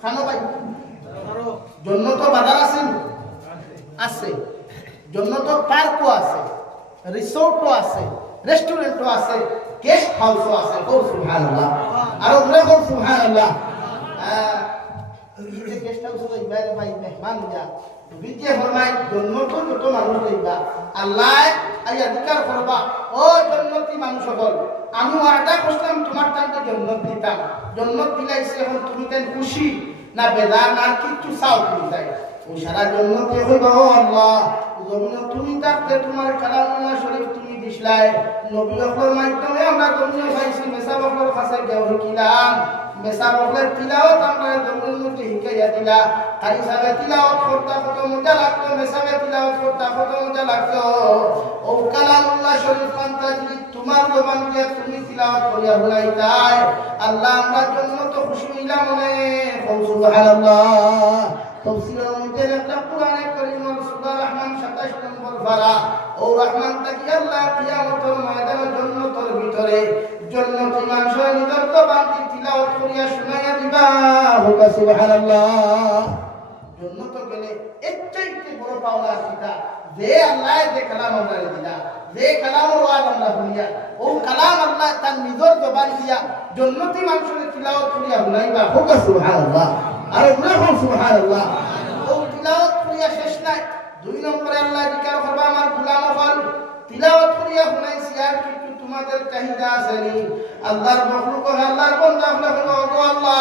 খানো ভাই জান্নাত বাজার আছে জান্নাত পার্কও আছে রিসোর্টও আছে রেস্টুরেন্টও আছে গেস্ট হাউসও আছে ও সুবহানাল্লাহ আর ওরে ও সুবহানাল্লাহ এই গেস্ট হাউসে যাইবা ভাই মেহমান যা বিজে ফরমায় জান্নাত যত মানুষ যাইবা আল্লাহ আইয়া জিকির করবা ও জান্নাতি মানুষ হল আমি ওয়াদা করলাম তোমার টানতে জান্নাত দিতাম জান্নাত দিলাইছে এখন তুমি তেন খুশি না বেজার না কিচ্ছু চাও তুমি তাই ও সারা জান্নাতে কইবা ও আল্লাহ জমিন তুমি থাকতে তোমার কালামুল্লাহ শরীফ তুমি দিছলাই নবী আকবর মাধ্যমে আমরা দুনিয়া পাইছি মেসা বকর কাছে গেও কিলাম মেসা বকরের তিলাওয়াত আমরা জমিনের মধ্যে হিকাইয়া দিলা কারি সাহেব তিলাওয়াত করতে কত মজা লাগতো মেসা সাহেব তিলাওয়াত করতে কত মজা লাগতো ও কালামুল্লাহ শরীফ পান্তা যদি তোমার জবান দিয়ে তুমি তিলাওয়াত করিয়া হুলাইতাই আল্লাহ আমরা জন্য তো খুশি হইলাম মনে সুবহানাল্লাহ তাফসীরের মধ্যে একটা কোরআনে কারীমের সূরা রহমান 27 নম্বর পারা ও রহমান তাকি আল্লাহ কিয়ামতের ময়দানে জান্নাতের ভিতরে জান্নাতি মানুষের নিদর্শ বান্তি তিলাওয়াত করিয়া শুনাইয়া দিবা হুকা সুবহানাল্লাহ জান্নাতে গেলে এর চাইতে বড় পাওনা কিতা যে আল্লাহ যে কালাম আমরা দিলা যে কালাম ওয়াজ আমরা শুনিয়া ও কালাম আল্লাহ তার নিজের জবান দিয়া জান্নাতি মানুষের তিলাওয়াত করিয়া শুনাইবা হুকা সুবহানাল্লাহ আরে বলে সুবহানাল্লাহ ও তিলাওয়াত করিয়া শেষ নাই দুই নম্বরে আল্লাহ জিকির করবা আমার গোলাম হল তিলাওয়াত করিয়া শুনাইছি আর কিছু তোমাদের চাহিদা আছে নি আল্লাহর মাখলুক আল্লাহর বান্দা হলো ও আল্লাহ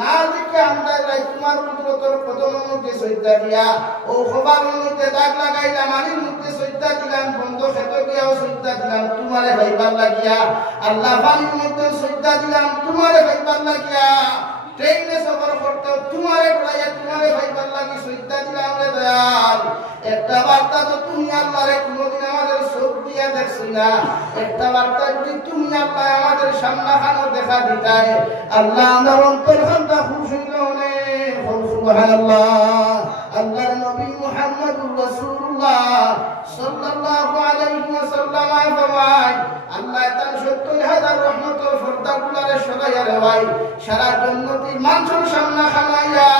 না দেখে আমরা যাই তোমার কুদরতের কদমের মধ্যে সজদা দিয়া ও খবরের মধ্যে দাগ লাগাইলাম আনির মধ্যে সজদা দিলাম বন্ধ খেতে গিয়াও সজদা দিলাম তোমারে ভাইবার লাগিয়া আল্লাহ পানির মধ্যে সজদা দিলাম তোমারে ভাইবার লাগিয়া ট্রেনে সফর করতে তোমারে ডরাইয়া তোমারে ভাইবার লাগি সজদা দিলাম রে দয়াল একটা বার্তা তো তুমি আল্লাহরে কোনোদিন আমাদের চোখ দিয়া দেখছি না একটা বার্তা যদি তুমি আল্লাহ আমাদের সামনাখানো দেখা দিতাই আল্লাহ আমার অন্তরখানটা খুশি হইলে সুবহানাল্লাহ আল্লাহর নবী মুহাম্মদুর রাসূলুল্লাহ সাল্লাল্লাহু আলাইহি ওয়াসাল্লাম ফরমায় আল্লাহ তার ৭০,০০০ রহমতের পর্দাগুলারে সরাইয়া দেওয়াই সারা জান্নাতি মানুষের সামনে খাওয়াইয়া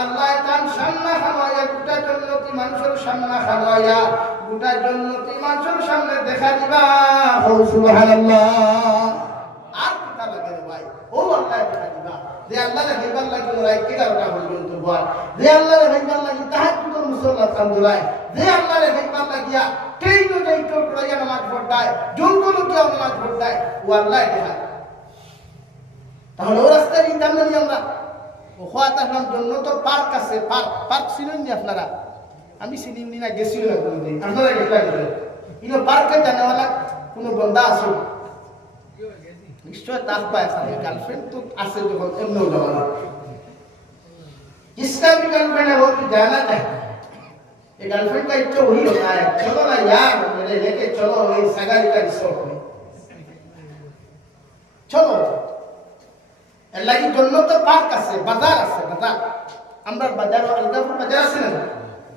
আল্লাহ তার সামনে খাওয়াইয়া গোটা জান্নাতি মানুষের সামনে খাওয়াইয়া গোটা জান্নাতি মানুষের সামনে দেখা দিবা সুবহানাল্লাহ আর কথা লাগে ভাই ও আল্লাহ দেখা দিবা যে আল্লাহর ভাইবার লাগি রাই 11টা পর্যন্ত বল যে আল্লাহর ভাইবার লাগি তাহাজ্জুদের মুসল্লা কান্দুরায় যে আল্লাহর ভাইবার লাগিয়া কেইনো যাইতো প্রয়োজন নামাজ পড়তায় জঙ্গল কেউ নামাজ পড়তায় ও আল্লাহ দেখা তাহলে ও রাস্তায় নিতাম না আমরা ও খাওয়াতে আসলাম জন্য তো পার্ক আছে পার্ক ছিলেন নি আপনারা আমি চিনি না গেছিল না কোনোদিন আপনারা গেছিলেন ইনো পার্কে জানাওয়ালা কোনো বন্ধা আছে নিশ্চয় তাক পায় গার্লফ্রেন্ড তো আছে যখন এমনিও যাওয়া না किसका भी गर्लफ्रेंड है वो भी जाना चाहिए ये गर्लफ्रेंड का इच्छा वही होता है चलो ना यार मेरे लेके चलो ये सगाई का रिसोर्ट में चलो अल्लाह की जन्नत तो पार्क আছে বাজার আছে বাজার আমরা বাজার আলদাপুর বাজার আছে না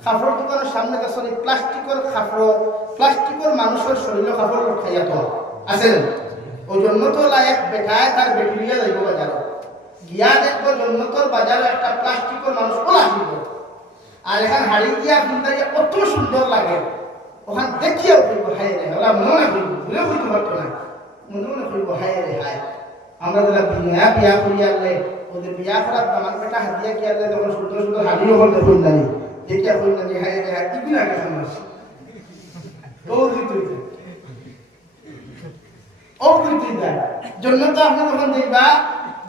কাপড় দোকানের সামনে কাছে প্লাস্টিকের কাপড় প্লাস্টিকের মানুষের শরীরে কাপড় খাইয়া তো আছে ওই জন্য তো এক বেটায় তার বেটি নিয়ে যাইব বাজার গিয়া দেখবো জন্য তোর বাজারে একটা প্লাস্টিকের মানুষ ওলা আসিব আর এখানে হাড়ি গিয়া ফিল্টার কত সুন্দর লাগে ওখানে দেখিয়েও কইব হায় রে ওরা মনে করিব ভুলে কইতে পারতো না মনে করিব হায় রে হায় আমরা যারা বিয়া করি আনলে ওদের বিয়া করার আমার বেটা হাতিয়া কি আনলে তখন সুন্দর সুন্দর হাড়িও হল দেখুন জানি দেখিয়া কই না যে হায় রে হায় কি লাগে সমাজ জন্য তো আপনি যখন দেখবা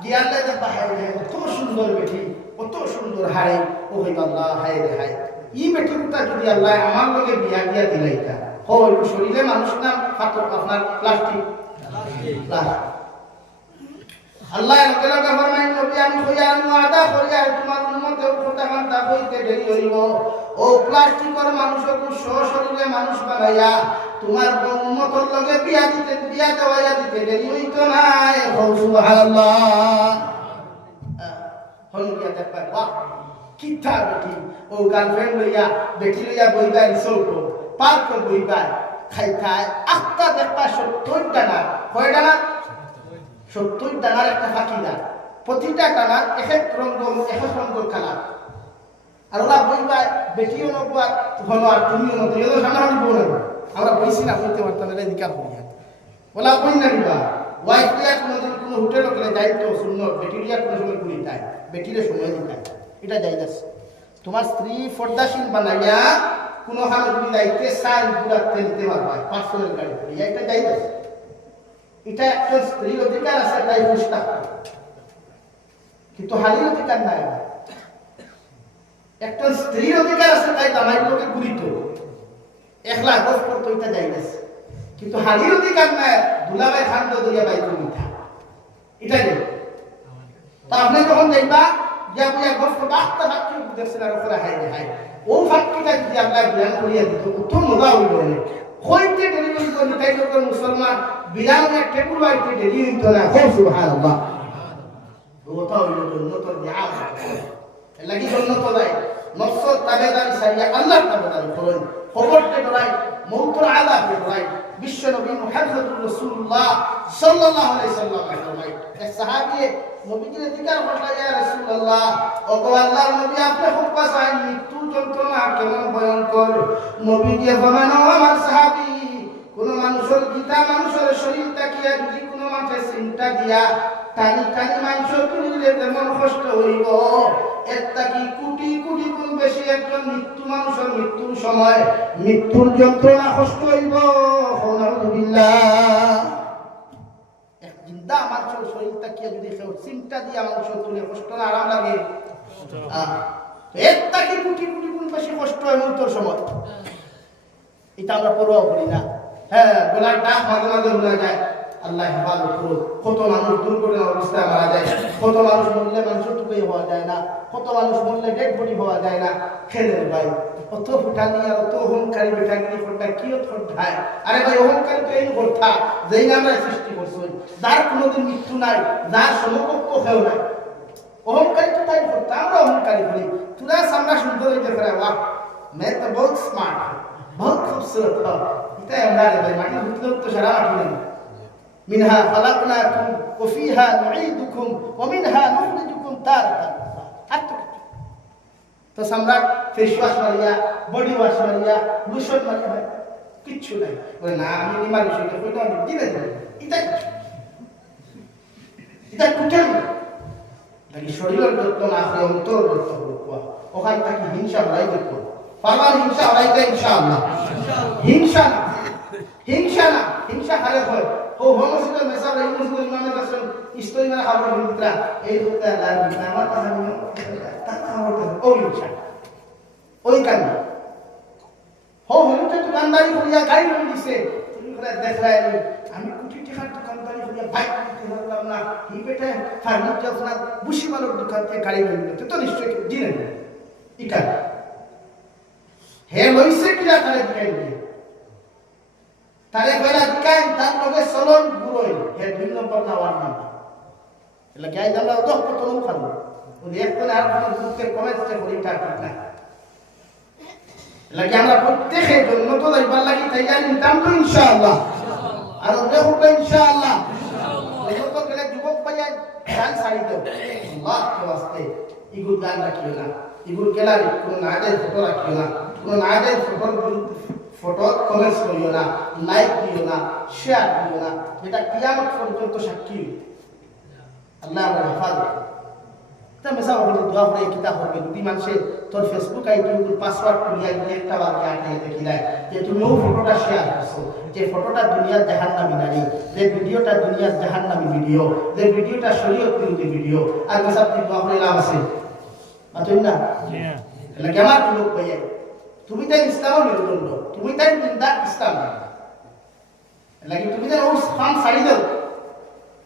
গিয়ালে দেখবা হায় রে কত সুন্দর বেটি কত সুন্দর হাড়ে ও হইবা আল্লাহ হায় রে হায় ই বেটিটা যদি আল্লাহ আমার লগে বিয়া দিয়া দিলাইতা হয় শরীরে মানুষ না ফাটক আপনার প্লাস্টিক আল্লাহ লগে লগে ফরমাইন নবী আমি কইয়া আদা করিয়া তোমার উম্মতের কথা মানতা কইতে দেরি হইব ও প্লাস্টিকের মানুষকে শরীরে মানুষ বানাইয়া তোমার উম্মতের লগে বিয়া দেওয়া দিতে দেরি হইতো না সুবহানাল্লাহ হলিয়া দেখবা বাহ কিতা বেটি ও গার্লফ্রেন্ড লইয়া বেটি লইয়া বইবা রিসোর্ট পার্ক বইবা খাইতায় আস্তা দেখবা 70 টাকা কয় টাকা 70 টাকার একটা ফাঁকিদা প্রতিটা টাকার এক এক রঙের কালার আর ওরা বইবা বেটিও নবা ঘন আর তুমিও নতো এদের সামনে বউ নেব আমরা বইছি না বলতে পারতাম এটা দিকা করিয়া ওলা বই না নিবা ওয়াইফ লিয়া কোনোদিন কোনো হোটেলে গেলে যাইতো শূন্য বেটিরিয়া কোনো সময় ঘুরি যায় বেটিরে সময় দিতায় এটা যাইতেছে তোমার স্ত্রী পর্দাশীল বানাইয়া কোনো হালে যদি যাইতে চাল ঘুরাতে নিতে পারবা পার্সোনাল গাড়ি করিয়া এটা যাইতেছে এটা একটা স্ত্রীর অধিকার আছে তাই বুঝতে কিন্তু হালির অধিকার নাই একটা স্ত্রীর অধিকার আছে তাই দামাই লোকে ঘুরিত একলা গছ করতো এটা যাইতেছে কিন্তু হালির অধিকার নাই দুলাভাই খান দরিয়া বাইক মিঠা এটাই তা আপনি যখন যাইবা গিয়া বুয়া গছ করবো আস্তা ফাঁকি দেখছেন আর ওপরে হাই হাই ও ফাঁকিটা যদি আল্লাহ বিরান করিয়া দিত কত মজা হইল কইতে ডেলিভারি করি তাই লোকের মুসলমান বিরানের টেকুল আইতে দেরি হইত না সুবহানাল্লাহ ওটা হইল জন্নতর নিয়াম লাগি জন্নত নাই নফসর তাবেদারি সারিয়া আল্লাহর তাবেদারি করুন খবরতে ডরাই মৌতুর আযাবে ডরাই বিশ্ব নবী মুহাম্মদুর রাসূলুল্লাহ সাল্লাল্লাহু আলাইহি সাল্লাম ফরমায় এক সাহাবী নবীকে জিজ্ঞাসা করলেন ইয়া রাসূলুল্লাহ ও গো আল্লাহর নবী আপনি খুব পাসাই মৃত্যু যন্ত্রণা কেমন ভয়ঙ্কর নবীকে ফরমানো আমার সাহাবী কোন মানুষের গীতা মানুষের শরীর তাকিয়া যদি কোনো মানুষের চিন্তা দিয়া টানি টানি মানুষের তুলিলে যেমন কষ্ট হইব একটা কি কোটি কোটি গুণ বেশি একজন মৃত্যু মানুষের মৃত্যুর সময় মৃত্যুর যন্ত্রণা কষ্ট হইব আলহামদুলিল্লাহ এক জিন্দা মানুষের শরীর তাকিয়া যদি কেউ চিন্তা দিয়া মানুষের তুলে কষ্ট না আরাম লাগে একটা কি কোটি কোটি গুণ বেশি কষ্ট হয় মৃত্যুর সময় এটা আমরা পরোয়া করি না হ্যাঁ গলার ডাক মাঝে মাঝে ভুলা যায় আল্লাহ হেফাজত করুন কত মানুষ দুর্ঘটনা অবস্থায় মারা যায় কত মানুষ মরলে মানুষের টুকুই হওয়া যায় না কত মানুষ মরলে ডেড বডি হওয়া যায় না খেলের ভাই অত ফুটানি আর অত অহংকারী বেটাগিরি ফোটা কি ঠায় আরে ভাই অহংকারী তো এই কথা যেই আমরা সৃষ্টি করছি যার কোনোদিন মৃত্যু নাই যার সমকক্ষ কেউ নাই অহংকারী তো তাই করতে আমরা অহংকারী করি তোরা সামনা সুন্দর হইতে পারে বাহ मैं तो बहुत स्मार्ट हूँ बहुत खूबसूरत हो इतना हमारे भाई माटी मतलब तो शराब नहीं मिनहा खलकनाकुम व फीहा नुईदुकुम व मिनहा नुखरिजुकुम तारatan तो सम्राट face wash Maria body wash Maria lotion Maria भाई किच्छु नहीं बोले ना আমি নিমার বিষয়টা কইতো আমি দিবে এটা কুটেল লাগি শরীরের যত্ন না হয় অন্তর যত্ন করব ওখান থেকে হিংসা বাড়াই দেখব পারবার হিংসা বাড়াইতে ইনশাআল্লাহ হিংসা হারে হয় ও হোমসিদের মেসাব এই মুসলিম ইমামে দর্শন ইস্তই মানে খাবার মিত্রা এই দুটা লাগি আমার কথা নিও টাকা হতো ও হিংসা ওই কান হো হলুতে দোকানদারি করিয়া গাড়ি লই দিছে তুমি করে দেখলাই আমি কোটি টাকার দোকানদারি করিয়া বাইক কিনতে পারলাম না এই বেটা ফার্নিচার না বুশি মালক দোকান থেকে গাড়ি লই নিতে তো নিশ্চয় দিলেন ইকা হে লইছে কিলা তারে দিকাই তারে কইলা দিকাই তার লগে চলন গুরই হে দুই নম্বর নাওয়ার নাম এলা গাই দালা দহ কত লোক খালো ওই এক কোন আর কোন গ্রুপে কমেন্টে করি তা ঠিক না এলা কি আমরা প্রত্যেককে জন্য তো যাইবার লাগি তাই জানি দাম তো ইনশাআল্লাহ আর ওরে হোক ইনশাআল্লাহ দেখো তো গেলে যুবক ভাইয়া গান ছাড়ি দাও আল্লাহ কে ওয়াস্তে ইগুল গান রাখিও না ইগুল কেলারি কোন নাজের ফটো রাখিও না কোন নাজের ফটো কমেন্টস করিও না লাইক দিও না শেয়ার দিও না এটা কিয়ামত পর্যন্ত সাক্ষী আল্লাহ আমার হেফাজত তা মেসা বলে দোয়া করে কিতাব হবে দুটি মানুষে তোর ফেসবুক আইডি উপর পাসওয়ার্ড করিয়া দিয়ে একটা বাকি আটে দেখিলাই যে তুমিও ফটোটা শেয়ার করছো যে ফটোটা দুনিয়ার জাহান্নামী নারী যে ভিডিওটা দুনিয়ার জাহান্নামী ভিডিও যে ভিডিওটা শরীয়ত বিরোধী ভিডিও আর মেসা তুই দোয়া করে লাভ আছে তুই না এটা কেমন লোক পাইয়ে তুমি তাই ইসলামও নির্দণ্ড তুমি তাই জিন্দা ইসলাম লাগি তুমি তাই ওর স্থান ছাড়ি দাও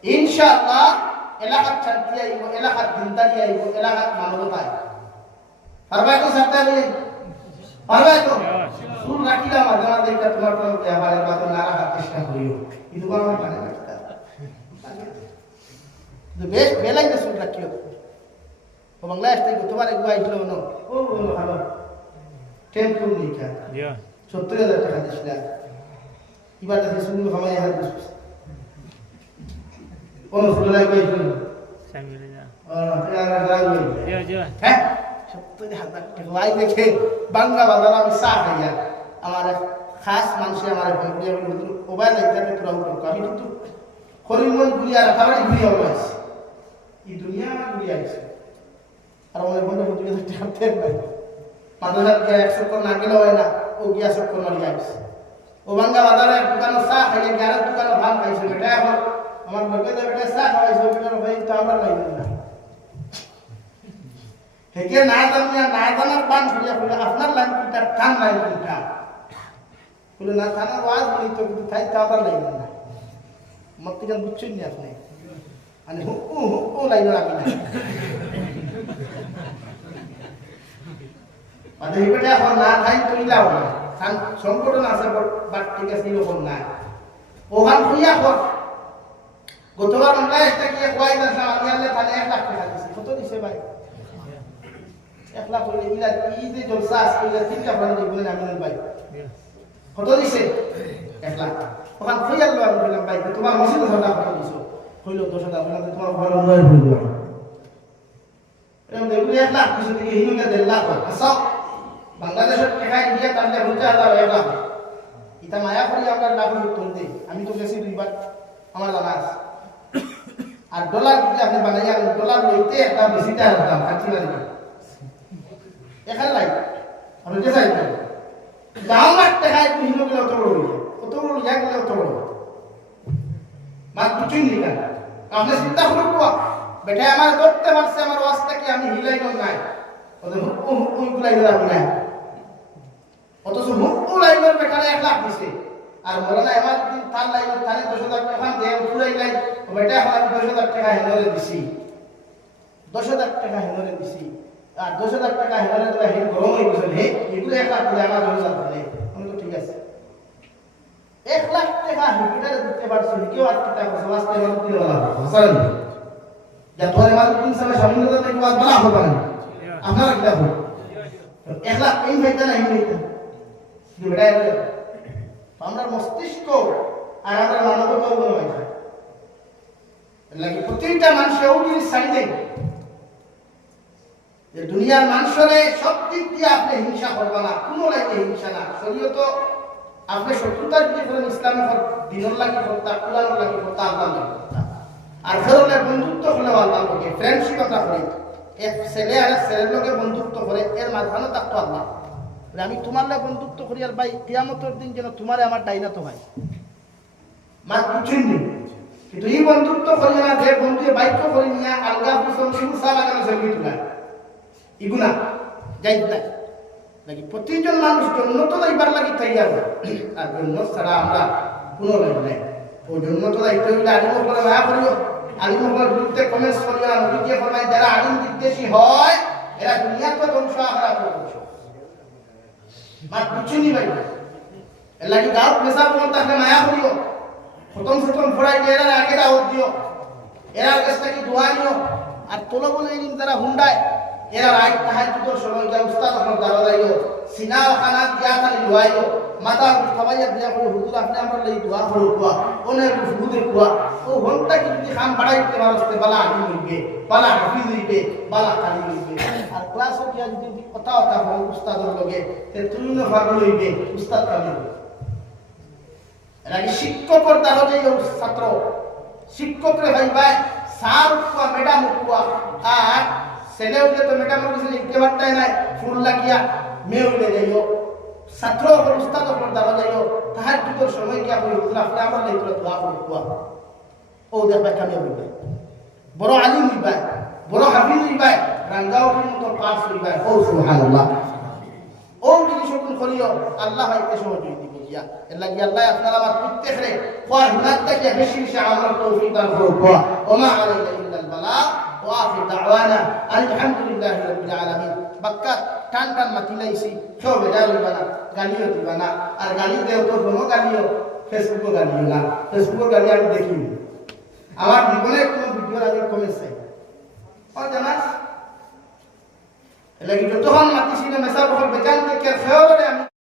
ইনশাআল্লাহ এলাকার শান্তি আইব এলাকার দিনদারি আইব এলাকার মানবতা আইব পারবাই তো সাথে বলি পারবাই তো সুর রাখিলাম আর তোমার দেখা তোমার কোন আমার বাত না রাখার চেষ্টা করিও কিন্তু আমার মানে না তো বেশ বেলাই না সুর রাখিও ও বাংলাদেশ থেকে তোমার একবার আইছিল না ও ভালো টেম্পু লিখা 70,000 টাকা দিছিল এবার দেখি শুনলো আমায় হাত কোন সুলাই কইছিল সামিলে যা হ্যাঁ 70,000 টাকা লাই দেখে বাংলা বাজার আমি চা খাইয়া আমার খাস মানুষ আমার বন্ধুরা বন্ধু মোবাইল ইন্টারনেট পুরো উঠো আমি কিন্তু করিমগঞ্জ ঘুরিয়া রাখাবাড়ি ঘুরিয়া আইছি এই দুনিয়া ঘুরিয়া আইছি আর আমার বন্ধু বন্ধু টাকা দেন ভাই মাদ্রাসা গিয়া 100 কোন না গেল হয় না ও গিয়া 100 কোন মারি আইছে ও বাংলা বাজারে দোকানে চা খাইয়া গিয়া দোকানে ভাত খাইছে বেটা এখন আমার বলবে বেটা চা খাইছে বেটা ভাই তো আমার লাগবে না হেকে না জানিয়া না জানার বান হইয়া বলে আপনার লাইন কিটা কান লাইন কিটা বলে না থানার ওয়াজ বলি তো কিন্তু তাই তো আমার লাগবে না মত কেন বুঝছেন না আপনি মানে ও লাইন রাখি না মানে হেবেটা এখন না তাই তুই যাও না সংগঠন আছে বাট ঠিক আছে এরকম না ওখান হইয়া কর গতবার আমরা একটা গিয়ে কয় না আমি আনলে তাহলে 1 লাখ টাকা দিছি কত দিছে ভাই 1 লাখ হইলে ইলা কি যে জলসা আজকে ইলা তিনটা প্রাণ বলেন আমি ভাই কত দিছে 1 লাখ ওখান হইয়া লো আমি বললাম ভাই তোমার মসজিদে ধরা কত দিছো হইলো 10,000 বললাম তোমার ঘর নয় হইলো এরকম দেখুন 1 লাখ কিছু থেকে হিনুকে 1.5 লাখ আচ্ছা বাংলাদেশের টাকা ইন্ডিয়া তাহলে 50,000 লাখ এটা মায়া করি আমরা লাভ উত্তর দেই আমি তো গেছি দুইবার আমার জানা আছে আর ডলার যদি আপনি বানাইয়া ডলার লইতে একটা বেশি টাকা দাম কাটি না দিবেন এখানে লাই আর যে চাই তো গাঁওয়ার টাকা একটু হিনো গেলে অত বড় ইয়া গেলে অত বড় মাত বুঝুন নি না আপনি চিন্তা করুন বেটা আমার করতে পারছে আমার ওয়াজটা কি আমি হিলাই নাই ওদের ওইগুলাই রাখবো না অথচ মুক্ত লাইনের বেটারে 1 লাখ দিছে আর মৌলানা এবার তার লাইনের তারে 10,000 টাকা দেয় পুরাই লাই বেটা এখন আমি 10,000 টাকা হেনরে দিছি 10,000 টাকা হেনরে দিছি আর 10,000 টাকা হেনরে তো হেন গরম হয়ে গেছে হে এগুলো 1 লাখ দিলে আমার 10,000 দিলে আমি তো ঠিক আছে 1 লাখ টাকা হিটারে দিতে পারছো কেউ আর টাকা সমাজ থেকে মানুষ দিতে বলা হাসান যা তোর আমার দিন সময় স্বাধীনতা থেকে বাদ বলা হবে না আপনারা কি দেখো 1 লাখ এই ভাইটা না এই ভাইটা কি বেটা আমরা মস্তিষ্ক আর আমরা মানবতা গুণ হয় লাগে প্রতিটা মানুষের ওই সাইড দেয় যে দুনিয়ার মানুষরে সব দিক দিয়ে আপনি হিংসা করবা না কোনো লাগে হিংসা না শরীয়ত আপনি শত্রুতা যদি করেন ইসলামে দিনের লাগে করতা কুলানোর লাগে করতা আল্লাহ লাগে আর ফেরলে বন্ধুত্ব হলে আল্লাহ লাগে ফ্রেন্ডশিপ কথা করে এক ছেলে আর ছেলের লোকে বন্ধুত্ব করে এর মাঝখানে থাকতো আল্লাহ আমি তোমার লাগে বন্ধুত্ব করি আর ভাই কিয়ামতের দিন যেন তোমারে আমার ডাইনা তো ভাই মাত বুঝছেন কিন্তু এই বন্ধুত্ব করি না যে বন্ধু বাইক করে নিয়ে আলগা পুষন শিবসা লাগানো জমি তুলা ইগুনা যাই নাই নাকি প্রতিজন মানুষ জন্য তো এইবার লাগি তাই যাবে আর জন্য ছাড়া আমরা কোনো লাইন নাই ওই জন্য তো দায়িত্ব হইলে আলিম করে মায়া করিও আলিম করে বিরুদ্ধে কমেন্টস করিও না নবীকে ফরমায় যারা আলিম বিদ্বেষী হয় এরা দুনিয়াতে ধ্বংস আখরা ধ্বংস মাত বুঝুনি ভাই এর লাগি দাওয়াত মেসা বলতে আপনি মায়া করিও প্রথম ফড়াই দিয়ে এরা আগে দাওয়াত দিও এরা কাছ থেকে দোয়া নিও আর তোলো বলে এই যারা হুন্ডায় এরা রাইট তাহাজ্জুদের সময় যা উস্তাদ আমার দাঁড়া যাইও সিনা খানা দিয়া খালি লুয়াইও মাথা সবাইয়া দিয়া করে হুজুর আপনি আমরা লই দোয়া করো কোয়া অনেক হুজুরে কোয়া ও ঘন্টা কি যদি খাম বাড়াইতে পারতে বালা আনি হইবে বালা হাফিজ হইবে বালা কালি হইবে আর ক্লাসে গিয়া যদি কথা কথা হয় উস্তাদের লগে তে তুমি না পাগল হইবে উস্তাদ কালি এর আগে শিক্ষকর দ্বারা যে ছাত্র শিক্ষকরে ভাইবা স্যার কোয়া ম্যাডাম কোয়া আর ছেলে উঠলে তো ম্যাডাম কিছু লিখতে পারতাই নাই ফুল লাগিয়া মেয়ে উঠে যাইও ছাত্র উস্তাদ দ্বারা যাইও তাহাজ্জুদের সময় কি আপনি হুজুর আপনি আমার লাইতে দোয়া করো কোয়া ও দেখবা কামিয়াব হইবে বড় আলিম হইবা বড় হাফিজ হইবা রাঙ্গাউটির মতো পাস হইবা ও সুবহানাল্লাহ ও জিনিস সকল করিও আল্লাহ হইতে সহযোগী দিব গিয়া এর লাগি আল্লাহ আপনারা আমার প্রত্যেকরে কোয়া হুনাতটা কি বেশি বেশি আমল তৌফিক দান করো কোয়া ওমা আলাইনা ইল্লাল বালা ওয়া আখির দাওয়ানা আলহামদুলিল্লাহি রাব্বিল আলামিন বাক্কা টান টান মাতিলাইছি সব বেজার হইবা না গালিও দিবা না আর গালি দেও তো কোনো গালিও ফেসবুকে গালিও না ফেসবুকে গালি আমি দেখি আমার জীবনে কোনো ভিডিওর আগে কমেন্ট চাই আর জানাস এলাকি যতক্ষণ মাতিছি না মেসা বহর বেজান থেকে খেয়াল আমি